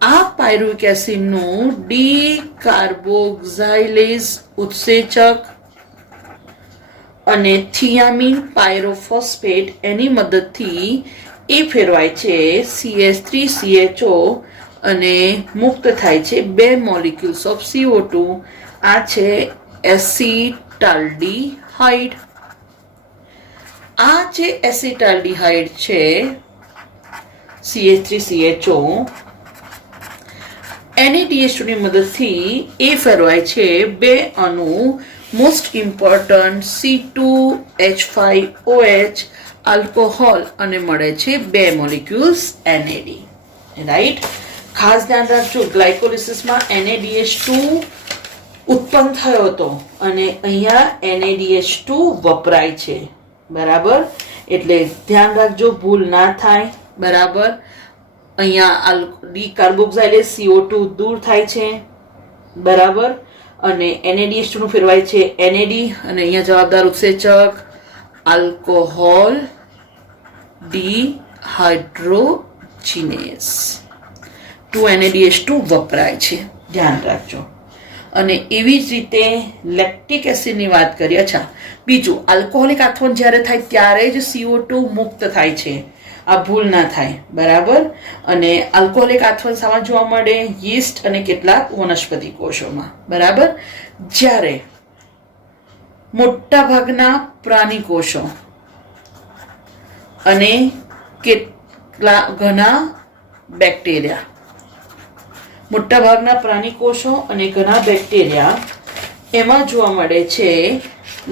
આ પાયરુવિક એસિડનું ડીકાર્બોક્સાઇલેઝ ઉત્સેચક અને થિયામીન પાયરોફોસ્ફેટ એની મદદથી એ ફેરવાય છે CH3CHO અને મુક્ત થાય છે 2 મોલિક્યુલ્સ ઓફ CO2. આ છે એસિટાલ્ડીહાઇડ. આ જે એસિટાલ્ડીહાઇડ છે CH3CHO NADH2 ની મદદથી એ ફેરવાય છે 2 અણુ મોસ્ટ ઇમ્પોર્ટન્ટ C2H5OH આલ્કોહોલ અને મળે છે 2 મોલિક્યુલ્સ NAD. રાઈટ. ખાસ ધ્યાન રાખજો, ગ્લાયકોલિસિસમાં NADH2 ઉત્પન્ન થયો હતો અને અહીંયા NADH2 વપરાય છે. બરાબર. એટલે ધ્યાન રાખજો, ભૂલ ના થાય. બરાબર. અહીંયા ડીકાર્બોક્સાઇલેઝ CO2 દૂર થાય છે. બરાબર. અને NADH2 નું ફેરવાય છે NAD અને અહીંયા જવાબદાર ઉત્સેચક આલ્કોહોલ ડિહાઇડ્રોજિનેઝ 2NADH2 વપરાય છે. ધ્યાન રાખજો. અને એવી જ રીતે લેક્ટિક એસિડની વાત કરીએ. અચ્છા, બીજું આલ્કોહોલિક આથવન જ્યારે થાય ત્યારે જ CO2 મુક્ત થાય છે. આ ભૂલ ના થાય. બરાબર. અને આલ્કોહોલિક આથવન સામાન્ય જોવા મળે યીસ્ટ અને કેટલાક વનસ્પતિ કોષોમાં. બરાબર. જ્યારે મોટા ભાગના પ્રાણી કોષો અને ઘણા બેક્ટેરિયા, મોટા ભાગના પ્રાણી કોષો અને ઘણા બેક્ટેરિયા એમાં જોવા મળે છે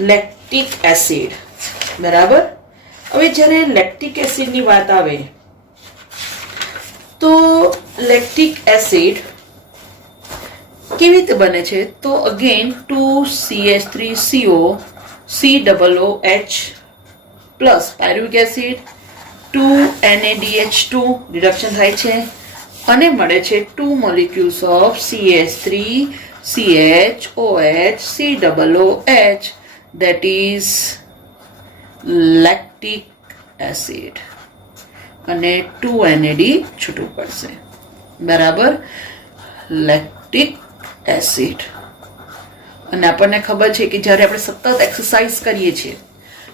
લેક્ટિક એસિડ. બરાબર. હવે જ્યારે લેક્ટિક એસિડની વાત આવે તો લેક્ટિક એસિડ કેવી રીતે બને છે? તો again 2CH3CO COOH plus pyruvic acid 2NADH2 reduction થાય છે અને મળે છે 2 molecules of CH3CHOH COOH that is lactic acid અને 2NAD છૂટું પડશે. બરાબર. Lactic acid. અને આપણને ખબર છે કે જ્યારે આપણે સતત એક્સરસાઇઝ કરીએ છીએ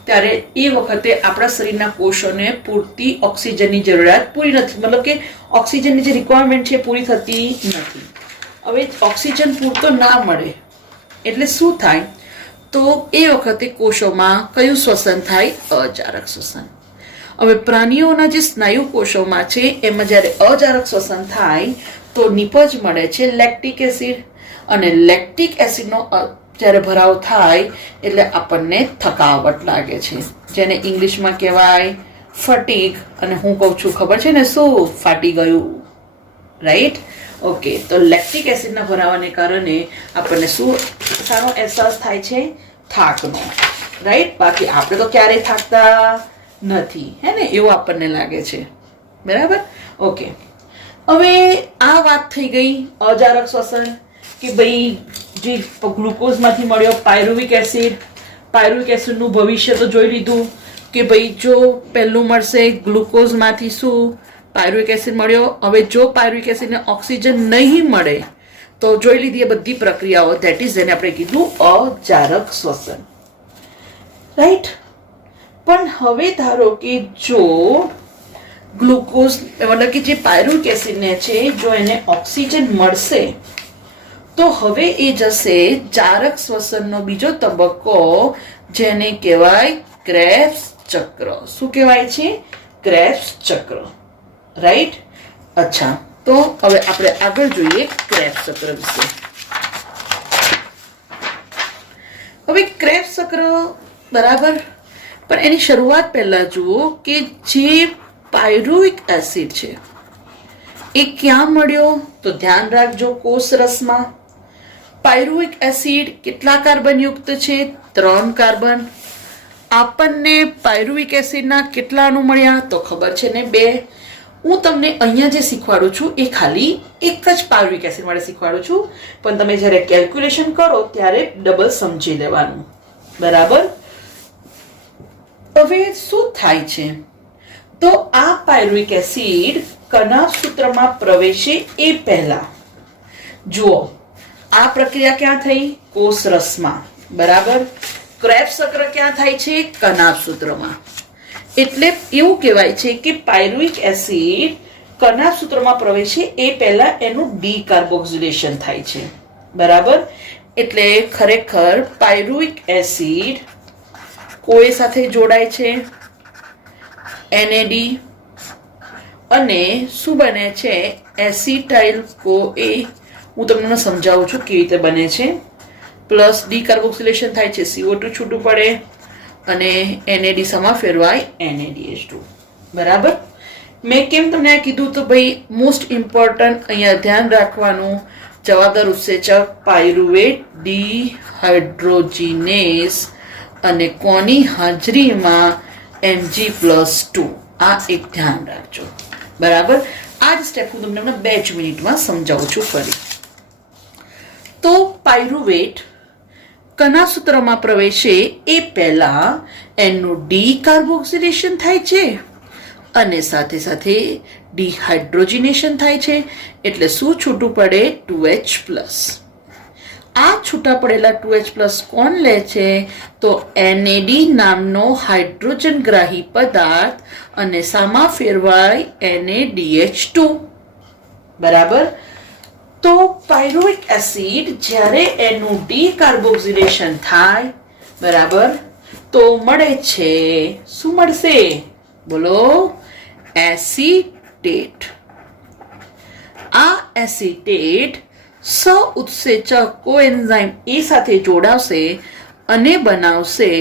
ત્યારે એ વખતે આપણા શરીરના કોષોને પૂરતી ઓક્સિજનની જરૂરિયાત પૂરી નથી, મતલબ કે ઓક્સિજનની જે રિક્વાયરમેન્ટ છે પૂરી થતી નથી. હવે ઓક્સિજન પૂરતો ના મળે એટલે શું થાય? તો એ વખતે કોષોમાં કયું શ્વસન થાય? અજારક શ્વસન. હવે પ્રાણીઓના જે સ્નાયુ કોષોમાં છે એમાં જ્યારે અજારક શ્વસન થાય તો નિપજ મળે છે લેક્ટિક એસિડ. અને લેક્ટિક એસિડનો જ્યારે ભરાવ થાય એટલે આપણને થકાવટ લાગે છે, જેને ઇંગ્લિશમાં કહેવાય ફટીગ, અને હું કહું છું ખબર છે ને શું, ફાટી ગયું, રાઈટ? ઓકે, તો લેક્ટિક એસિડના ભરાવાને કારણે આપણને શું સારો અહેસાસ થાય છે? થાકનો, રાઈટ? બાકી આપણે તો ક્યારેય થાકતા નથી, હે ને? એવું આપણને લાગે છે, બરાબર? ઓકે, હવે આ વાત થઈ ગઈ અજારક શ્વસન, કે ભાઈ જે ગ્લુકોઝમાંથી મળ્યો પાયરુવિક એસિડનું ભવિષ્ય તો જોઈ લીધું કે ભાઈ જો પહેલું મળશે ગ્લુકોઝમાંથી શું પાયરુવિક એસિડ મળ્યો. હવે જો પાયરુવિક એસિડને ઓક્સિજન નહીં મળે તો જોઈ લીધી એ બધી પ્રક્રિયાઓ, ધેટ ઇઝ જેને આપણે કીધું અજારક શ્વસન, રાઈટ? પણ હવે ધારો કે જો ગ્લુકોઝ મતલબ કે જે પાયરુવિક એસિડને છે જો એને ઓક્સિજન મળશે તો હવે એ જશે જારક શ્વસનનો બીજો તબક્કો, જેને કહેવાય ક્રેબ્સ ચક્ર. શું કહેવાય છે? ક્રેબ્સ ચક્ર, રાઈટ? અચ્છા, તો હવે આપણે આગળ જોઈએ ક્રેબ્સ ચક્ર વિશે. હવે ક્રેબ્સ ચક્ર, બરાબર, પણ એની શરૂઆત પહેલા જુઓ કે જે પાયરુવિક એસિડ છે એ ક્યાં મળ્યો? તો ધ્યાન રાખજો, કોષ રસમાં. પાયરુવિક એસિડ કેટલા કાર્બન યુક્ત છે? 3 કાર્બન. આપણને પાયરુવિક એસિડના કેટલા અણુ મળ્યા? તો ખબર છે ને, 2. હું તમને અહીંયા જે શીખવાડું છું એ ખાલી એક જ પાયરુવિક એસિડ માટે શીખવાડું છું, પણ તમે જ્યારે કેલ્ક્યુલેશન કરો ત્યારે ડબલ સમજી લેવાનું, બરાબર? હવે શું થાય છે? તો આ પાયરુવિક એસિડ કણાવ સૂત્રમાં પ્રવેશે એ પહેલા જુઓ આ પ્રક્રિયા ક્યાં થઈ? કોષ રસમાં, બરાબર? ક્રેબ્સ ચક્ર ક્યાં થાય છે? કણાવ સૂત્રમાં. એટલે એવું કહેવાય છે કે પાયરુવિક એસિડ કણાવ સૂત્રમાં પ્રવેશે એ પહેલા એનું ડીકાર્બોક્સિલેશન થાય છે, બરાબર? એટલે ખરેખર પાયરુવિક એસિડ કોઈ સાથે જોડાય છે? NAD, અને શું બને છે? Acetyl CoA. હું તમને સમજાવું છું કેવી રીતે બને છે. પ્લસ ડીકાર્બોક્સિલેશન થાય છે, CO2 છૂટું પડે, અને NAD સમા ફેરવાય NADH2, બરાબર? મેં કેમ તમને કીધું? તો ભાઈ મોસ્ટ ઇમ્પોર્ટન્ટ અહીંયા ધ્યાન રાખવાનું, જવાબદાર ઉત્સેચક પાયરુવેટ ડિહાઇડ્રોજિનેઝ, અને કોની હાજરીમાં? Mg+2. આ એક ધ્યાન રાખજો, બરાબર? આ જ સ્ટેપ હું તમને 2 જ મિનિટમાં સમજાવું છું ફરી. તો પાયરુવેટ કણાવ સૂત્રમાં પ્રવેશે એ પહેલા એનું ડીકાર્બોક્સિલેશન થાય છે અને સાથે સાથે ડિહાઇડ્રોજિનેશન થાય છે. એટલે શું છૂટું પડે? 2H+. આ છૂટા પડેલા 2H+ કોણ લે છે? તો NAD નામનો હાઇડ્રોજનગ્રાહી પદાર્થ, અને સામા ફેરવાય NADH2, બરાબર? તો પાયરુવિક એસિડ જ્યારે એનું ડીકાર્બોક્સિલેશન થાય, બરાબર, તો મળે છે શું મળશે? બોલો, એસિટેટ. આ એસિટેટ સઉત્સેચક કોએન્ઝાઇમ એ સાથે જોડાશે અને બનાવશે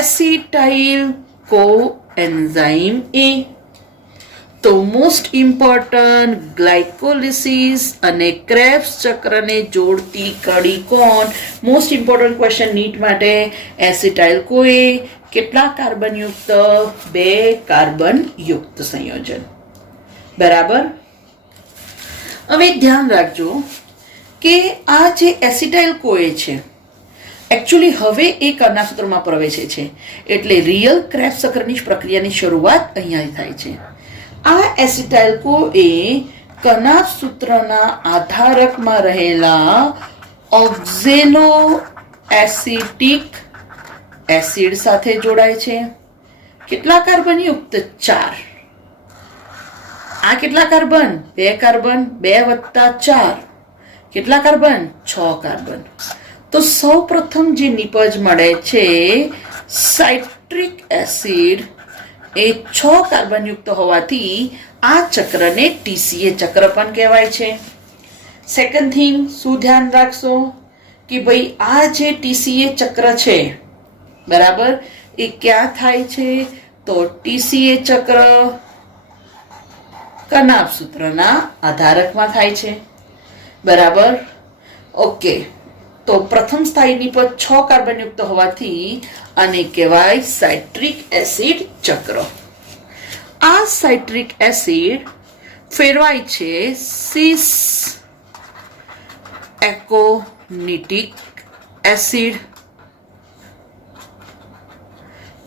એસિટાઇલ કોએન્ઝાઇમ એ. તો મોસ્ટ ઇમ્પોર્ટન્ટ ગ્લાયકોલિસિસ અને ક્રેબ્સ ચક્રને જોડતી કડી કોણ? મોસ્ટ ઇમ્પોર્ટન્ટ ક્વેશ્ચન નીટ માટે. એસિટાઇલ કોએ કેટલા કાર્બન યુક્ત? 2 કાર્બન યુક્ત સંયોજન, બરાબર? હવે ધ્યાન રાખજો કે આ જે એસિટાઇલ કોએ છે એકચ્યુઅલી હવે એ કણાવ સૂત્રમાં પ્રવેશે છે, એટલે રિયલ ક્રેબ્સ ચક્રની પ્રક્રિયાની શરૂઆત અહીંયા થાય છે. આ એસિટાઇલ કોએ કણાવ સૂત્રના આધારકમાં રહેલા ઓક્ઝેલો એસિટિક એસિડ સાથે જોડાય છે. કેટલા કાર્બન યુક્ત? 4. આ કેટલા કાર્બન? 2 કાર્બન. 2 + 4 કેટલા કાર્બન? 6 કાર્બન. તો સૌ પ્રથમ જે નિપજ મળે છે સાઇટ્રિક એસિડ એ 6 કાર્બન યુક્ત હોવાથી આ ચક્રને TCA ચક્ર પણ કહેવાય છે. સેકન્ડ થિંગ શું ધ્યાન રાખશો કે ભાઈ આ જે TCA ચક્ર છે, બરાબર, એ ક્યાં થાય છે? તો TCA ચક્ર કરનાફ સૂત્રના આધારકમાં થાય છે. બરાબર. ઓકે, તો પ્રથમ સ્થાયીની પર 6 કાર્બન યુક્ત હોવાથી આને કહેવાય સાઇટ્રિક એસિડ ચક્ર. આ સાઇટ્રિક એસિડ ફેરવાય છે સિસ એકોનિટિક એસિડ.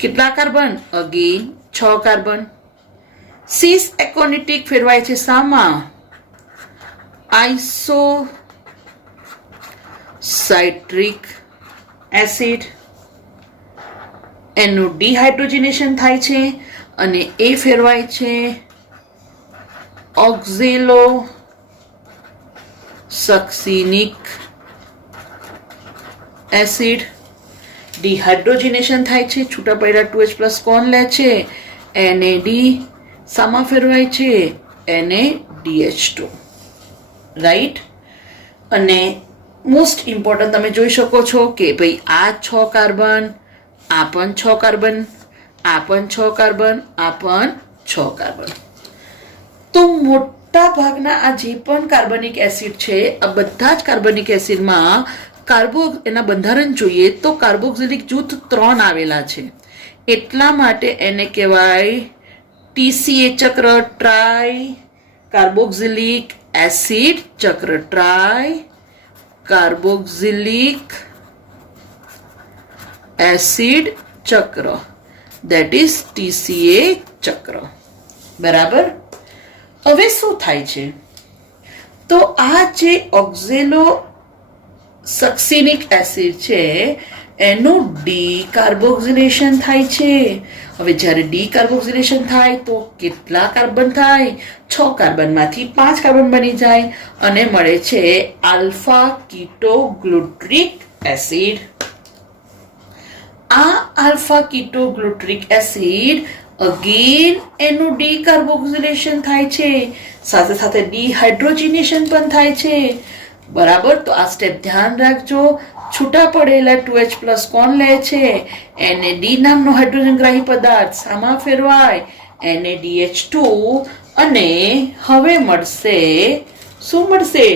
કેટલા carbon? Again 6 carbon. Cis aconitic ફેરવાય છે શામાં? Iso citric acid. એનું ડિહાઇડ્રોજનેશન થાય છે અને એ ફેરવાય છે ઓક્ઝેલો સક્સિનિક એસિડ. ડિહાઇડ્રોજનેશન થાય છે, છૂટા પડ્યા 2H+ કોણ લે છે? NAD. શામાં ફેરવાય છે? NaDH2. રાઈટ. અને મોસ્ટ ઇમ્પોર્ટન્ટ તમે જોઈ શકો છો કે ભાઈ આ 6 કાર્બન, આ પણ 6 કાર્બન, આ પણ 6 કાર્બન, આ પણ 6 કાર્બન. તો મોટા ભાગના આ જે પણ કાર્બનિક એસિડ છે, આ બધા જ કાર્બનિક એસિડમાં એના બંધારણ જોઈએ તો કાર્બોક્સિલિક જૂથ 3 આવેલા છે. એટલા માટે એને કહેવાય TCA ચક્ર, ટ્રાય કાર્બોક્સિલિક એસિડ ચક્ર. ટ્રાય કાર્બોક્સિલિક એસિડ ચક્ર, that is TCA ચક્ર. બરાબર. હવે શું થાય છે? તો આ જે ઓક્ઝેલો સક્સિનિક એસિડ છે એનું ડીકાર્બોક્સિલેશન થાય છે. હવે જ્યારે ડીકાર્બોક્સિલેશન થાય તો કેટલા કાર્બન થાય? 6 કાર્બનમાંથી 5 કાર્બન બની જાય અને મળે છે આલ્ફા કીટોગ્લુટ્રિક એસિડ. આ આલ્ફા કીટોગ્લુટ્રિક એસિડ અગેન એનું ડીકાર્બોક્સિલેશન થાય છે, સાથે સાથે ડિહાઇડ્રોજનેશન પણ થાય છે. બરાબર. તો આ સ્ટેપ ધ્યાન રાખજો. છૂટા પડેલા 2H+ કોણ લે છે? NAD નામનો હાઇડ્રોજનગ્રાહી પદાર્થ. શામાં ફેરવાય? NaDH2. અને હવે મળશે શું મળશે?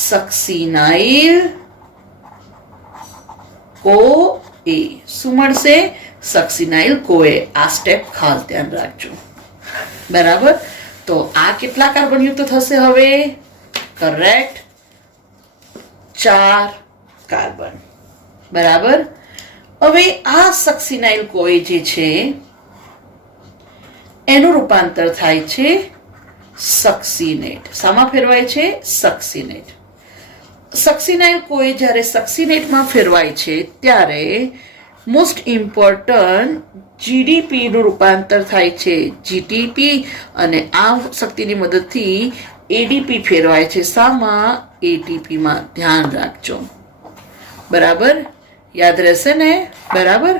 સક્સિનાઇલ CoA. શું મળશે? સક્સિનાઇલ CoA. આ સ્ટેપ ખાસ ધ્યાન રાખજો. બરાબર. તો આ કેટલા કાર્બન યુક્ત થશે હવે? Correct, 4 carbon. બરાબર. હવે આ સક્સિનાઇલ CoA જે છે એનું રૂપાંતર થાય છે સક્સિનેટ. શામાં ફેરવાય છે? સક્સિનેટ. સક્સિનાઇલ CoA જ્યારે સક્સિનેટમાં ફેરવાય છે ત્યારે મોસ્ટ ઇમ્પોર્ટન્ટ GDP નું રૂપાંતર થાય છે GTP, અને આ શક્તિની મદદથી ADP ફેરવાય છે શામાં? ATP માં. ધ્યાન રાખજો. બરાબર. યાદ રહેશે ને? બરાબર.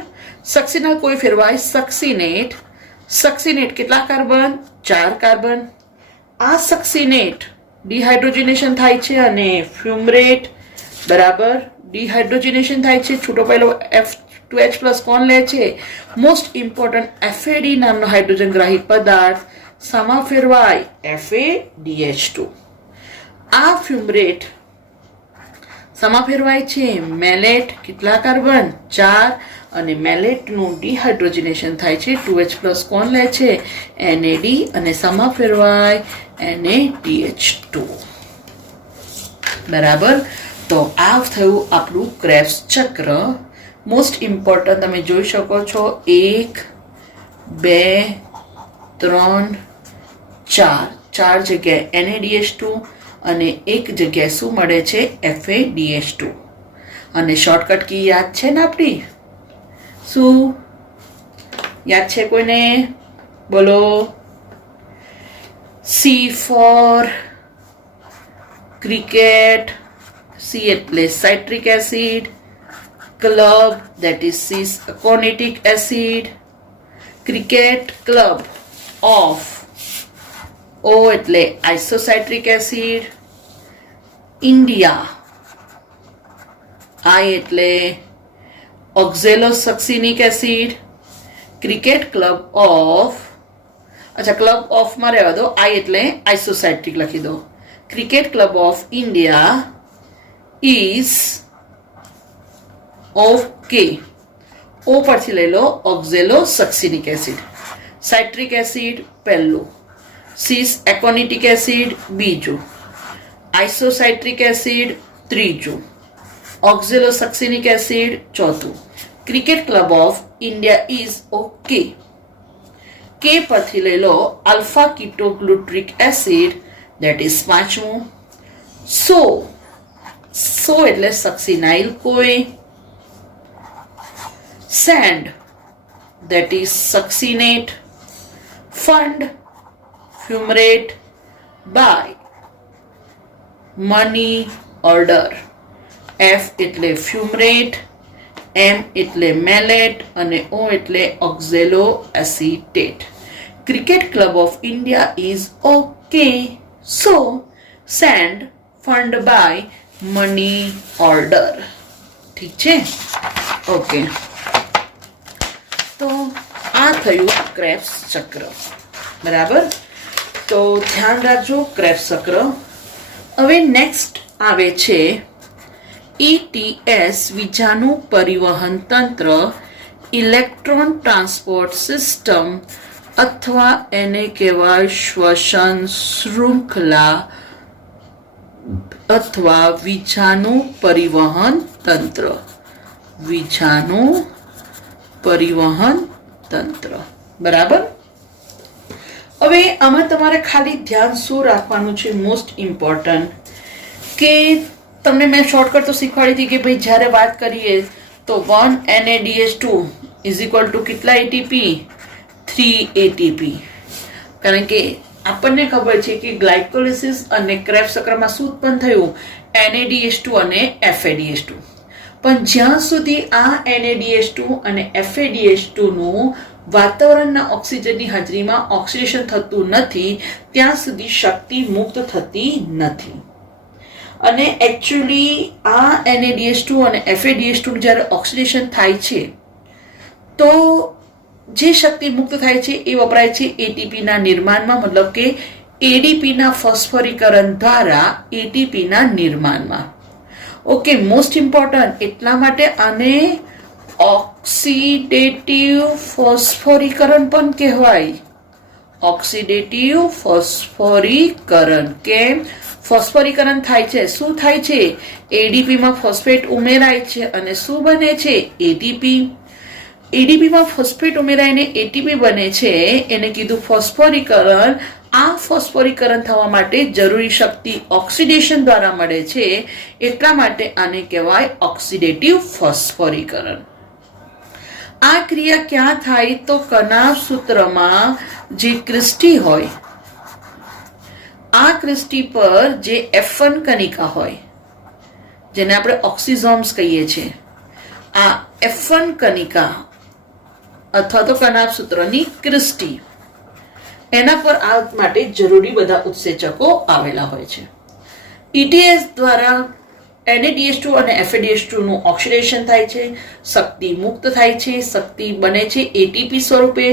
સક્સિનાઇલ CoA ફેરવાય સક્સિનેટ. સક્સિનેટ કેટલા કાર્બન? 4 કાર્બન. આ સક્સિનેટ ડિહાઇડ્રોજનેશન થાય છે અને ફ્યુમરેટ. બરાબર. ડિહાઇડ્રોજનેશન થાય છે, છૂટો પહેલો 2H+ કોણ લે છે? મોસ્ટ ઇમ્પોર્ટન્ટ FAD નામનો હાઇડ્રોજનગ્રાહી પદાર્થ. શામાં ફેરવાય? FADH2. આ ફ્યુમરેટ શામાં ફેરવાય છે? મેલેટ. કેટલા કાર્બન? 4. અને મેલેટનું ડિહાઇડ્રોજનેશન થાય છે, 2H+ કોણ લે છે? NAD. અને શામાં ફેરવાય? NaDH2. બરાબર. તો આ થયું આપણું ક્રેબ્સ ચક્ર. મોસ્ટ ઇમ્પોર્ટન્ટ તમે જોઈ શકો છો 1 2 3 4. 4 જગ્યાએ NaDH2 અને એક જગ્યાએ શું મળે છે? FADH2. અને શોર્ટકટ કી યાદ છે ને આપણી? શું યાદ છે કોઈને? બોલો. C for cricket. C એટલે citric acid. Club, that is cis aconitic acid. Cricket club of O એટલે isocitric acid. India, I એટલે oxalosuccinic acid. Cricket club of, અચ્છા ક્લબ ઓફમાં રહેવા દો, આઈ એટલે આઇસોસાઇટ્રિક લખી દો. Cricket club of India is okay. O પરથી લઈ લો oxalosuccinic acid. Citric acid પહેલું, સિસ એકોનિટિક એસિડ બીજું, આઇસોસાઇટ્રિક એસિડ ત્રીજું, ઓક્ઝેલો સક્સિનિક એસિડ ચોથું. Cricket club of India is okay. K પરથી લઈ લો alpha ketoglutaric acid, that is પાંચમું. સો એટલે succinyl CoA. Send, that is succinate. Fund, fumarate. Buy, money order. F એટલે fumarate, M એટલે malate અને O એટલે oxalo acetate. Cricket Club of India is okay. So send, fund, buy, money order. ઠીક છે? ઓકે, તો આ થયું ક્રેબ્સ ચક્ર. બરાબર, તો ધ્યાન રાખજો ક્રેબ્સ ચક્ર. હવે નેક્સ્ટ આવે છે ETS, વીજાણુ પરિવહન તંત્ર, ઇલેક્ટ્રોન ટ્રાન્સપોર્ટ સિસ્ટમ, અથવા એને કહેવાય શ્વસન શૃંખલા અથવા વીજાણુ પરિવહન તંત્ર. વીજાણુ પરિવહન તંત્ર. બરાબર, હવે આમાં તમારે ખાલી ધ્યાન શું રાખવાનું છે, મોસ્ટ ઇમ્પોર્ટન્ટ, કે તમને મેં શોર્ટકટ તો શીખવાડી હતી કે ભાઈ જ્યારે વાત કરીએ તો 1 NaDH2 ઇઝ ઇક્વલ ટુ કેટલા એટીપી? 3 એટીપી. કારણ કે આપણને ખબર છે કે ગ્લાયકોલિસિસ અને ક્રેબ્સ ચક્રમાં શું ઉત્પન્ન થયું? NaDH2 અને FADH2. પણ જ્યાં સુધી આ NaDH2 અને FADH2 નું વાતાવરણના ઓક્સિજનની હાજરીમાં ઓક્સિડેશન થતું નથી ત્યાં સુધી શક્તિ મુક્ત થતી નથી. અને એકચ્યુઅલી આ NaDH2 અને FADH2 જ્યારે ઓક્સિડેશન થાય છે તો જે શક્તિ મુક્ત થાય છે એ વપરાય છે એટીપીના નિર્માણમાં, મતલબ કે એડીપીના ફોસ્ફોરીકરણ દ્વારા એટીપીના નિર્માણમાં. ઓકે, મોસ્ટ ઇમ્પોર્ટન્ટ, એટલા માટે આને ઓક્સિડેટિવ ફોસ્ફોરીકરણ પણ કહેવાય. ઓક્સિડેટિવ ફોસ્ફોરીકરણ. કેમ? ફોસ્ફોરીકરણ થાય છે. શું થાય છે? એડીપીમાં ફોસ્ફેટ ઉમેરાય છે અને શું બને છે? એટીપી. એડીપીમાં ફોસ્ફેટ ઉમેરાઈને એટીપી બને છે, એને કીધું ફોસ્ફોરીકરણ. આ ફોસ્ફોરીકરણ થવા માટે જરૂરી શક્તિ ઓક્સિડેશન દ્વારા મળે છે, એટલા માટે આને કહેવાય ઓક્સિડેટિવ ફોસ્ફોરીકરણ. આ ક્રિયા ક્યાં થાય? તો કનાભ સૂત્રમાં જે ક્રિસ્ટી હોય, આ ક્રિસ્ટી પર જે F1 કણિકા હોય, જેને આપણે ઓક્સિઝોમ્સ કહીએ છીએ, આ F1 કણિકા અથવા તો કનાભ સૂત્રની ક્રિસ્ટી, એના પર આ માટે જરૂરી બધા ઉત્સેચકો આવેલા હોય છે. ETS દ્વારા NaDH2 અને FADH2 નું ઓક્સિડેશન થાય છે, શક્તિ મુક્ત થાય છે, શક્તિ બને છે એટીપી સ્વરૂપે.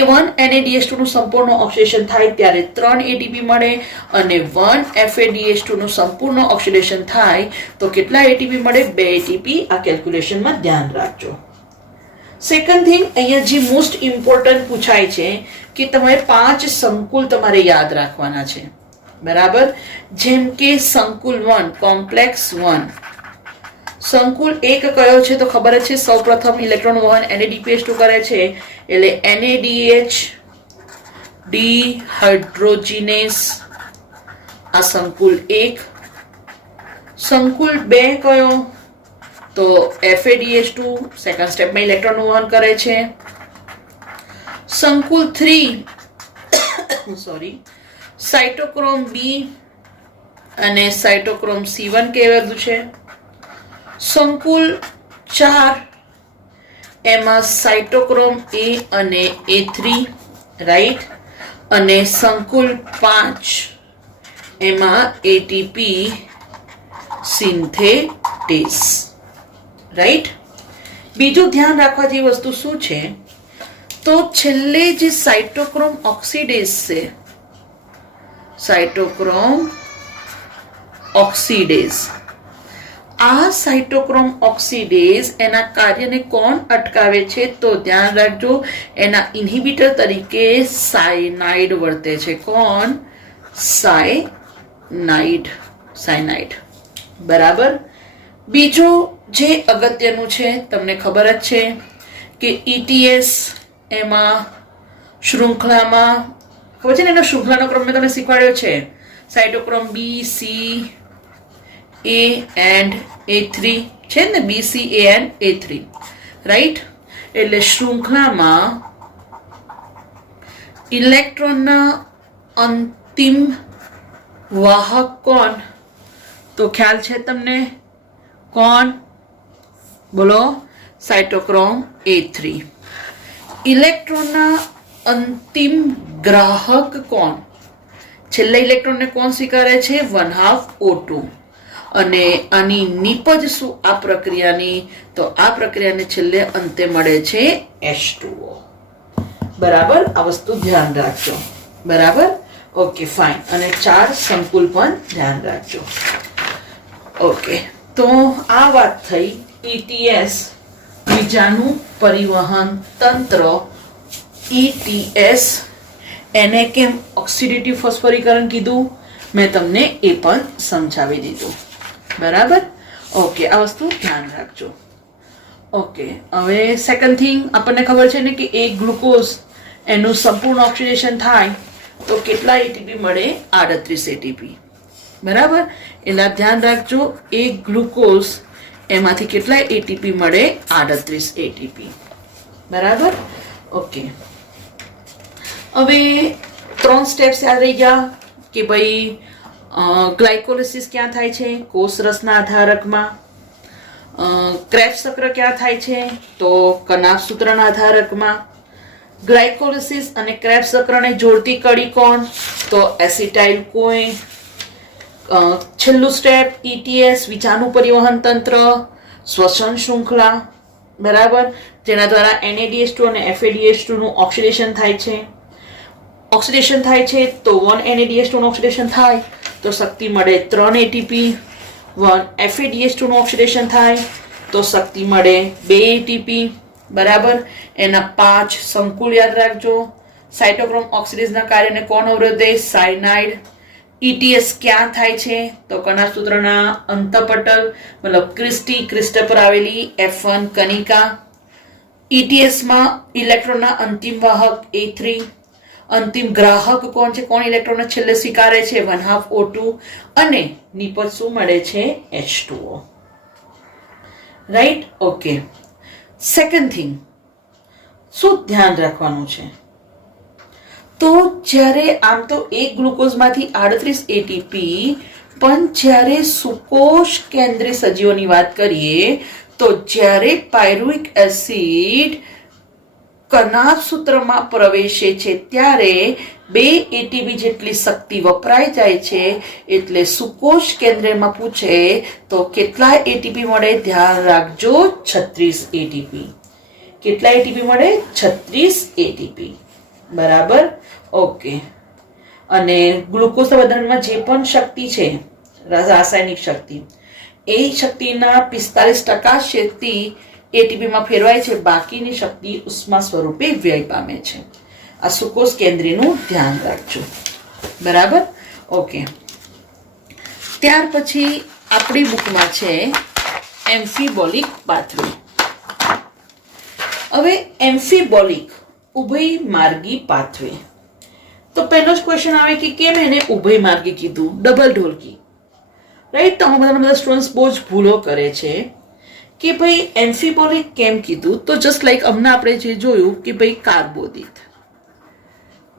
A1 NaDH2 નું સંપૂર્ણ ઓક્સિડેશન થાય ત્યારે 3 એટીપી મળે અને 1 FADH2 નું સંપૂર્ણ ઓક્સિડેશન થાય તો કેટલા એટીપી મળે? 2 એટીપી. આ કેલ્ક્યુલેશનમાં ધ્યાન રાખજો. સેકન્ડ થિંગ, અહીંયા જે મોસ્ટ ઇમ્પોર્ટન્ટ પૂછાય છે કે તમારે 5 સંકુલ તમારે યાદ રાખવાના છે. બરાબર, જેમ કે સંકુલ 1, કોમ્પ્લેક્સ 1. સંકુલ 1 કયો છે તો ખબર જ છે, સૌપ્રથમ ઇલેક્ટ્રોન વહન NADPH2 કરે છે એટલે NADH ડિહાઇડ્રોજિનેસ. આ સંકુલ 1. સંકુલ 2 કયો? તો FADH2 સેકન્ડ સ્ટેપમાં ઇલેક્ટ્રોન વહન કરે છે. સંકુલ 3 સોરી, સાઇટોક્રોમ B અને સાઇટોક્રોમ C1 કહેવાયું છે. સંકુલ 4 એમાં સાઇટોક્રોમ A અને A3, રાઈટ. અને સંકુલ 5 એમાં ATP સિન્થેટેસ, રાઈટ. બીજું ધ્યાન રાખવા જેવી વસ્તુ શું છે તો છેલ્લે જે સાઇટોક્રોમ ઓક્સિડેઝ છે, સાઇટોક્રોમ ઓક્સિડેઝ, આ સાઇટોક્રોમ ઓક્સિડેઝ એના કાર્યને કોણ અટકાવે છે? તો ધ્યાન રાખજો, એના ઇન્હિબિટર તરીકે સાયનાઇડ વર્તે છે. કોણ? સાયનાઇડ. બરાબર. બીજું જે અગત્યનું છે, તમને ખબર જ છે કે ETS એમાં શૃંખલામાં ખબર છે ને, એનો શૃંખલાનો ક્રમ મેં તમને શીખવાડ્યો છે. Cytochrome B, C, A and A3 છે ને, B, C, A and A3, right? એટલે શૃંખલામાં ઇલેક્ટ્રોનના અંતિમ વાહક કોણ? તો ખ્યાલ છે તમને? કોણ? બોલો. Cytochrome A3. ઇલેક્ટ્રોનના અંતિમ ગ્રાહક કોણ? છેલ્લા ઇલેક્ટ્રોનને કોણ સ્વીકારે છે? 1/2 O2. અને આની નીપજ શું આ પ્રક્રિયાની? તો આ પ્રક્રિયાને છેલ્લે અંતે મળે છે H2O. બરાબર. આ વસ્તુ ધ્યાન રાખજો. બરાબર. Okay, fine. અને 4 સંકુલ પણ ધ્યાન રાખજો. ઓકે, તો આ વાત થઈ ETS, બીજાનું પરિવહન તંત્ર. ETS એને કેમ ઓક્સિડેટિવ ફોસ્ફોરીકરણ કીધું મેં તમને એ પણ સમજાવી દીધું. બરાબર. ઓકે, આ વસ્તુ ધ્યાન રાખજો. ઓકે, હવે સેકન્ડ થિંગ આપણને ખબર છે ને કે એક ગ્લુકોઝ એનું સંપૂર્ણ ઓક્સિડેશન થાય તો કેટલા એટીપી મળે? 38 એટીપી. બરાબર. એટલે ધ્યાન રાખજો, એક ગ્લુકોઝ એમાંથી કેટલા એટીપી મળે? 38 એટીપી. બરાબર. ઓકે, હવે 3 સ્ટેપ્સ યાદ રહી ગયા કે ભાઈ ગ્લાયકોલિસિસ ક્યાં થાય છે? કોષ રસના આધારકમાં. ક્રેબ્સ ચક્ર ક્યાં થાય છે? તો કનાભ સૂત્રના આધારકમાં. ગ્લાયકોલિસિસ અને ક્રેબ્સ ચક્રને જોડતી કડી કોણ? તો એસિટાઇલ કોઇન. છેલ્લું સ્ટેપ ETS, વિજાણુ પરિવહન તંત્ર, શ્વસન શૃંખલા. બરાબર. જેના દ્વારા NADH2 અને FADH2 નું ઓક્સિડેશન થાય છે. ઓક્સિડેશન થાય છે તો 1 NADH2 નું ઓક્સિડેશન થાય તો શક્તિ મળે 3 એટીપી. 1 FADH2 નું ઓક્સિડેશન થાય તો શક્તિ મળે 2 એટીપી. બરાબર. એના 5 સંકુલ યાદ રાખજો. સાઇટોક્રોમ ઓક્સિડેઝના કાર્યને કોણ અવરોધે? સાયનાઇડ. ETS ક્યાં થાય છે? તો કણાભ સૂત્રના અંતપટલ મતલબ ક્રિસ્ટ પર આવેલી F1 કણિકા. ETS માં ઇલેક્ટ્રોનના અંતિમ વાહક A3. અંતિમ ગ્રાહક કોણ છે? કોણ ઇલેક્ટ્રોનને છેલ્લે સ્વીકારે છે? 1/2 O2. અને નિપજ શું મળે છે? H2O. Right. Okay, second thing શું ધ્યાન રાખવાનું છે? તો જ્યારે આમ તો એક ગ્લુકોઝમાંથી 38 એટીપી, પણ જ્યારે સુકોષ કેન્દ્રીય સજીવોની વાત કરીએ તો જ્યારે પાયરુવિક એસિડ કનાભ સૂત્રમાં પ્રવેશે છે ત્યારે 2 એટીપી જેટલી શક્તિ વપરાઈ જાય છે. એટલે સુકોષ કેન્દ્રમાં પૂછે તો કેટલા એટીપી મળે? ધ્યાન રાખજો, 36 એટીપી. કેટલા એટીપી મળે? 36 એટીપી. બરાબર. ઓકે, અને ગ્લુકોઝ વધારવામાં જે પણ શક્તિ છે, રાસાયણિક શક્તિ, એ શક્તિના 45% શક્તિ એટીપીમાં ફેરવાય છે. બાકીની શક્તિ ઉષ્મા સ્વરૂપે વ્યય પામે છે. આ સુકોષ કેન્દ્રીયનું ધ્યાન રાખજો. બરાબર. ઓકે, ત્યાર પછી આપણી બુકમાં છે એમ્ફીબોલિક પાથવે. હવે એમ્ફીબોલિક ઉભય માર્ગી પાથવે. તો પહેલો જ ક્વેશ્ચન આવે કે કેમ એને ઉભય માર્ગી કીધું? ડબલ ઢોલકી. રાઈટ. તો બધા સ્ટુડન્ટ્સ બહુ જ ભૂલો કરે છે કે ભાઈ એમ્ફીબોલિક કેમ કીધું? તો જસ્ટ લાઈક હમણાં આપણે જે જોયું કે ભાઈ કાર્બોદિત.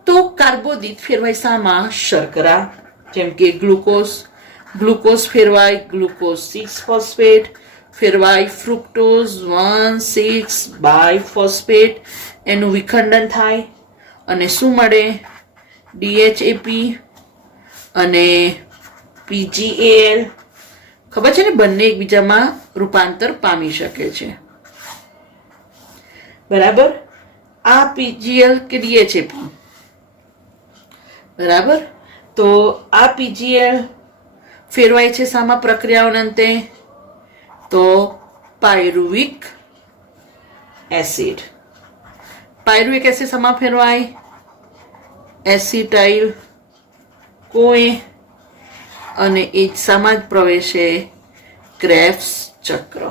તો કાર્બોદિત ફેરવાય શામાં? શર્કરા. જેમ કે ગ્લુકોઝ ફેરવાય ગ્લુકોઝ 6 ફોસ્ફેટ, ફેરવાય ફ્રુક્ટોઝ 1,6 બાયફોસ્ફેટ. એનું વિખંડન થાય અને શું મળે? DHAP અને PGAL. ખબર છે ને, બંને એકબીજામાં રૂપાંતર પામી શકે છે. બરાબર. આ પીજીએલ કે ડીએચએપી, બરાબર. તો આ પીજીએલ ફેરવાય છે શામાં પ્રક્રિયાઓના અંતે? તો પાયરુવિક એસિડ. પાયરુવિક એસિડ શામાં ફેરવાય? એસિટાઇલ કોએ, અને એ શામાં જ પ્રવેશે? ક્રેબ્સ ચક્ર.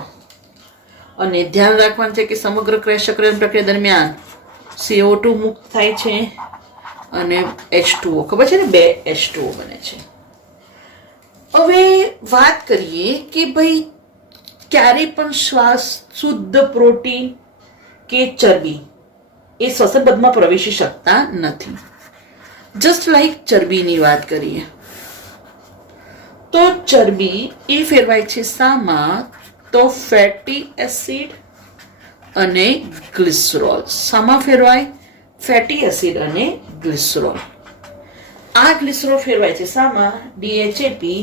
અને ધ્યાન રાખવાનું છે કે સમગ્ર ક્રેબ્સ ચક્ર પ્રક્રિયા દરમિયાન CO2 મુક્ત થાય છે અને H2O, ખબર છે ને, 2 H2O બને છે. હવે વાત કરીએ કે ભાઈ ક્યારે પણ શ્વાસ શુદ્ધ પ્રોટીન કે ચરબી એ શ્વસનપથમાં પ્રવેશી શકતા નથી. જસ્ટ લાઈક ચરબીની વાત કરીએ તો ચરબી એ ફેરવાય છે શામાં? તો ફેટી એસિડ અને ગ્લિસરોલ. શામાં ફેરવાય? ફેટી એસિડ અને ગ્લિસરોલ. આ ગ્લિસરોલ ફેરવાય છે શામાં? ડીએચએપી,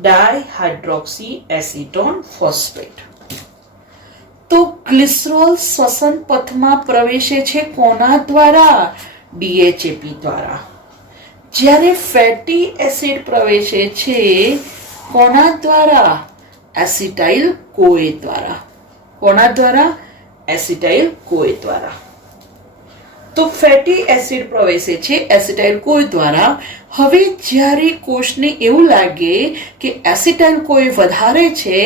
ડાયહાઇડ્રોક્સી એસિટોન ફોસ્ફેટ. તો ગ્લિસરોલ શ્વસન પથમાં પ્રવેશે છે કોના દ્વારા? ડીએચએપી દ્વારા. જ્યારે ફેટી એસિડ પ્રવેશે છે કોના દ્વારા? એસિટાઇલ કોએ દ્વારા. કોના દ્વારા? એસિટાઇલ કોએ દ્વારા. તો ફેટી એસિડ પ્રવેશે છે એસિટાઇલ કોએ દ્વારા. હવે જ્યારે કોષને એવું લાગે કે એસિટાઇલ કોએ વધારે છે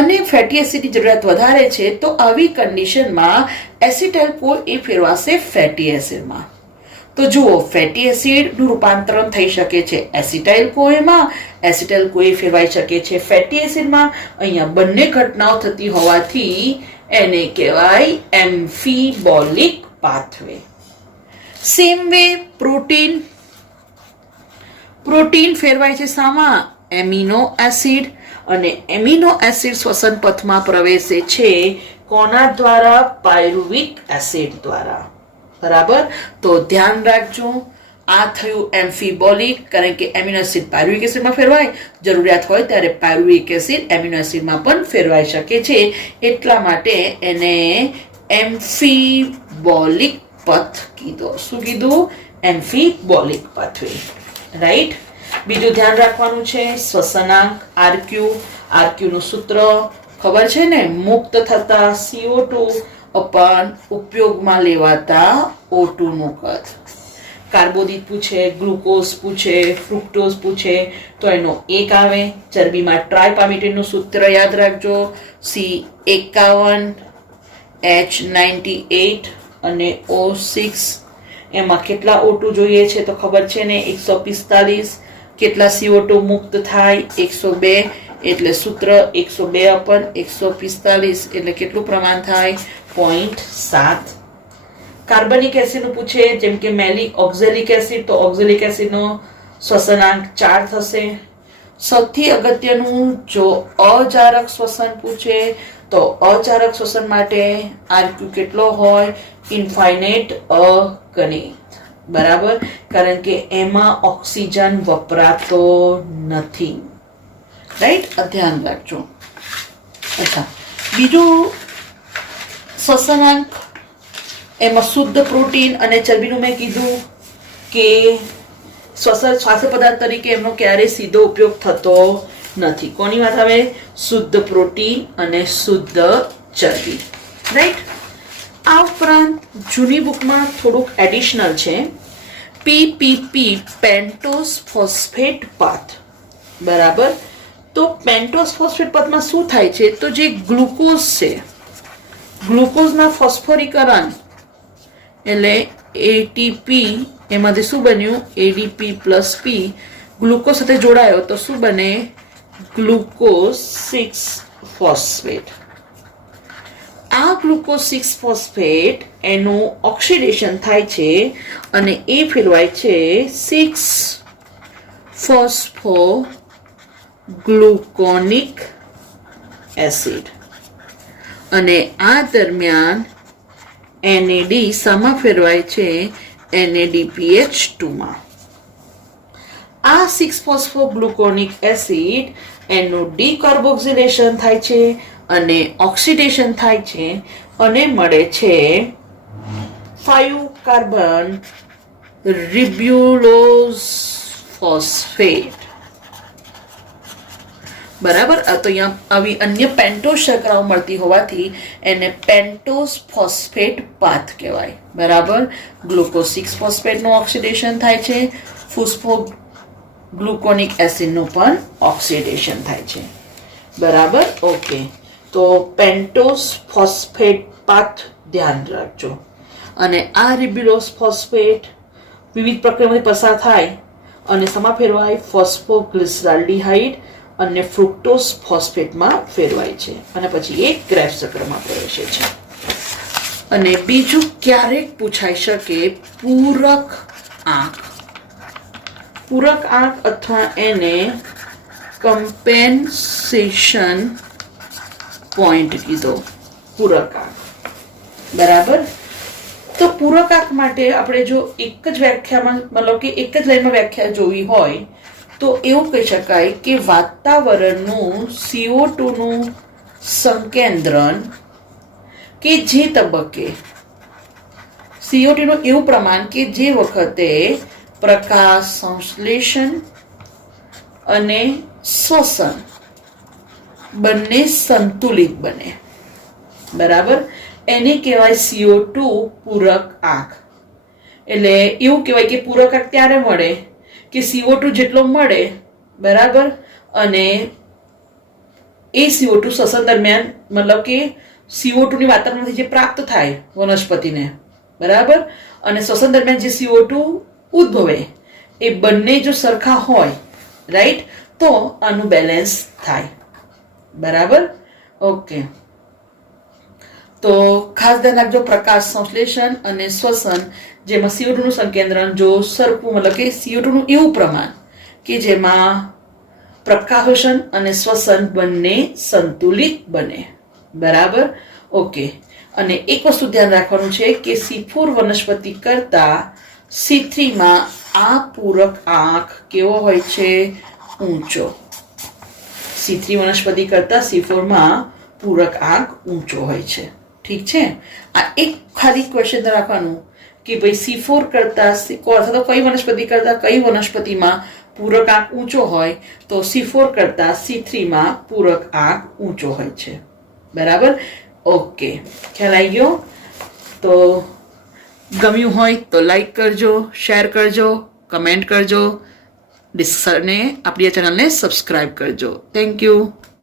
અને ફેટી એસિડની જરૂરિયાત વધારે છે, તો આવી કન્ડિશનમાં એસિટાઇલ કોએ એ ફેરવાશે ફેટી એસિડમાં. તો જુઓ, ફેટી એસિડનું રૂપાંતરણ થઈ શકે છે એસિટાઇલ કોએમાં, એસિટાઇલ કોએ ફેરવાઈ શકે છે ફેટી એસિડમાં. અહીંયા બંને ઘટનાઓ થતી હોવાથી એને કહેવાય amphibolic pathway. Same way protein ફેરવાય છે શામાં? Amino acid. અને એમિનો એસિડ શ્વસન પથમાં પ્રવેશે છે કોના દ્વારા? પાયરુવિક એસિડ દ્વારા. બરાબર. તો ધ્યાન રાખજો, આ થયું એમ્ફીબોલિક, કારણ કે એમિનો એસિડ પાયરુવિક એસિડમાં ફેરવાય, જરૂરિયાત હોય ત્યારે પાયરુવિક એસિડ એમિનો એસિડમાં પણ ફેરવાઈ શકે છે. એટલા માટે એને એમ્ફીબોલિક પથ કીધો. શું કીધું? એમ્ફીબોલિક પાથવે. રાઈટ. બીજું ધ્યાન રાખવાનું છે શ્વસનાંક આરક્યુ. આરક્યુ નું સૂત્ર ખબર છે ને? મુક્ત થતા CO2 અપન ઉપયોગમાં લેવાતા O2 નું કદ. કાર્બોદિત પૂછે, ગ્લુકોઝ પૂછે, ફ્રુક્ટોઝ પૂછે તો એનો 1 આવે. ચરબીમાં ટ્રાયપામિટિન નું સૂત્ર યાદ રાખજો, C51 H98 અને O6. એમાં કેટલા O2 જોઈએ છે તો ખબર છે ને? 145. કેટલા CO2 મુક્ત થાય? 102. એટલે સૂત્ર 102 અપન 145 એટલે કેટલું પ્રમાણ થાય? 0.7. કાર્બનિક એસિડ નું પૂછે, જેમ કે મેલિક ઓક્ઝેલિક એસિડ, તો ઓક્ઝેલિક એસિડ નો શ્વસનાંક 4 થશે. સૌથી અગત્યનું, જો અજારક શ્વસન પૂછે તો અજારક શ્વસન માટે આરક્યુ કેટલો હોય? ઇન્ફાઇનાઇટ અગણિત. બરાબર, કારણ કે એમાં ઓક્સિજન વપરાતો નથી. રાઈટ, ધ્યાન રાખજો. અચ્છા, બીજું શ્વસનાંક, એમાં શુદ્ધ પ્રોટીન અને ચરબીનું મેં કીધું કે શ્વાસ પદાર્થ તરીકે એમનો ક્યારેય સીધો ઉપયોગ થતો નથી. કોની વાત આવે? શુદ્ધ પ્રોટીન અને શુદ્ધ ચરબી. રાઈટ. આ ઉપરાંત જૂની બુકમાં થોડુંક એડિશનલ છે, પીપીપી, પેન્ટોઝ ફોસ્ફેટ પાથ. બરાબર. તો પેન્ટોઝ ફોસ્ફેટ પાથમાં શું થાય છે? તો જે ગ્લુકોઝ છે, ગ્લુકોઝના ફોસ્ફોરીકરણ એટલે એટીપી, એમાંથી શું બન્યું? એડીપી પ્લસ પી. ગ્લુકોઝ સાથે જોડાયો તો શું બને? Glucose 6 phosphate. આ ગ્લુકોઝ 6 ફોસ્ફેટ એનું ઓક્સિડેશન થાય છે અને એ ફેરવાય છે 6 ફોસ્ફો ગ્લુકોનિક એસિડ. અને આ દરમિયાન NAD શામાં ફેરવાય છે? NADPH2 માં. આ 6 ફોસ્ફોગ્લુકોનિક એસિડ એનું ડીકાર્બોક્સિલેશન થાય છે અને ઓક્સિડેશન થાય છે અને મળે છે 5 કાર્બન રિબ્યુલોઝ ફોસ્ફેટ. બરાબર. તો અહીંયા આવી અન્ય પેન્ટોઝ શર્કરાઓ મળતી હોવાથી એને પેન્ટોઝ ફોસ્ફેટ પાથ કહેવાય. બરાબર. ગ્લુકોઝ 6 ફોસ્ફેટનું ઓક્સિડેશન થાય છે, ફોસ્ફો ગ્લુકોનિક એસિડનું પણ ઓક્સિડેશન થાય છે. બરાબર. ઓકે, તો પેન્ટોઝ ફોસ્ફેટ પાથ ધ્યાન રાખજો. અને આ રિબ્યુલોઝ ફોસ્ફેટ વિવિધ પ્રક્રિયામાંથી પસાર થાય અને શેમાં ફેરવાય? ફોસ્ફોગ્લિસરાલ્ડિહાઇડ અને ફ્રુક્ટોઝ ફોસ્ફેટમાં ફેરવાય છે અને પછી એક ક્રેબ્સ ચક્રમાં પ્રવેશે છે. અને બીજું ક્યારેક પૂછાઈ શકે પૂરક આંક. પૂરક આંક અથવા એને કમ્પેન્સેશન પોઈન્ટ કીધો. પૂરક આંક. બરાબર. તો પૂરક આંક માટે આપણે જો એક જ વ્યાખ્યામાં મતલબ કે એક જ લાઈનમાં વ્યાખ્યા જોવી હોય તો એવું કહી શકાય કે વાતાવરણનું CO2 નું સંકેન્દ્રણ કે જે તબક્કે CO2 નું એવું પ્રમાણ કે જે વખતે પ્રકાશ સંશ્લેષણ અને શ્વસન બંને સંતુલિત બને. બરાબર. એને કહેવાય CO2 પૂરક આંક. એટલે એવું કહેવાય કે પૂરક આંક ત્યારે મળે કે CO2 જેટલો મળે. બરાબર. અને એ CO2 શ્વસન દરમિયાન મતલબ કે CO2 ની વાતાવરણમાંથી જે પ્રાપ્ત થાય વનસ્પતિને, બરાબર, અને શ્વસન દરમિયાન જે CO2 ઉદ્ભવે એ બંને જો સરખા હોય, રાઈટ, તો આનું બેલેન્સ થાય. બરાબર. ઓકે, તો ખાસ ધ્યાન રાખજો પ્રકાશ સંશ્લેષણ અને શ્વસન જેમાં CO2 નું સંકેન્દ્રણ જો સરખું મતલબ કે CO2 નું એવું પ્રમાણ કે જેમાં પ્રકાશન અને શ્વસન બંને સંતુલિત બને. બરાબર. ઓકે, અને એક વસ્તુ ધ્યાન રાખવાનું છે કે C4 વનસ્પતિ કરતા C3 માં આ પૂરક આંક કેવો હોય છે? ઊંચો. C3 વનસ્પતિ કરતા C4 માં પૂરક આંક ઊંચો હોય છે. ઠીક છે. આ એક ખાલી ક્વેશ્ચન રાખવાનું કે ભાઈ C4 કરતા અથવા તો કઈ વનસ્પતિ કરતા કઈ વનસ્પતિમાં પૂરક આંક ઊંચો હોય તો C4 કરતા C3 માં પૂરક આંક ઊંચો હોય છે. બરાબર. ઓકે, ખ્યાલ આવી ગયો? તો ગમ્યું હોય તો લાઈક કરજો, શેર કરજો, કમેન્ટ કરજો, અને આપણી આ ચેનલને સબસ્ક્રાઇબ કરજો. Thank you.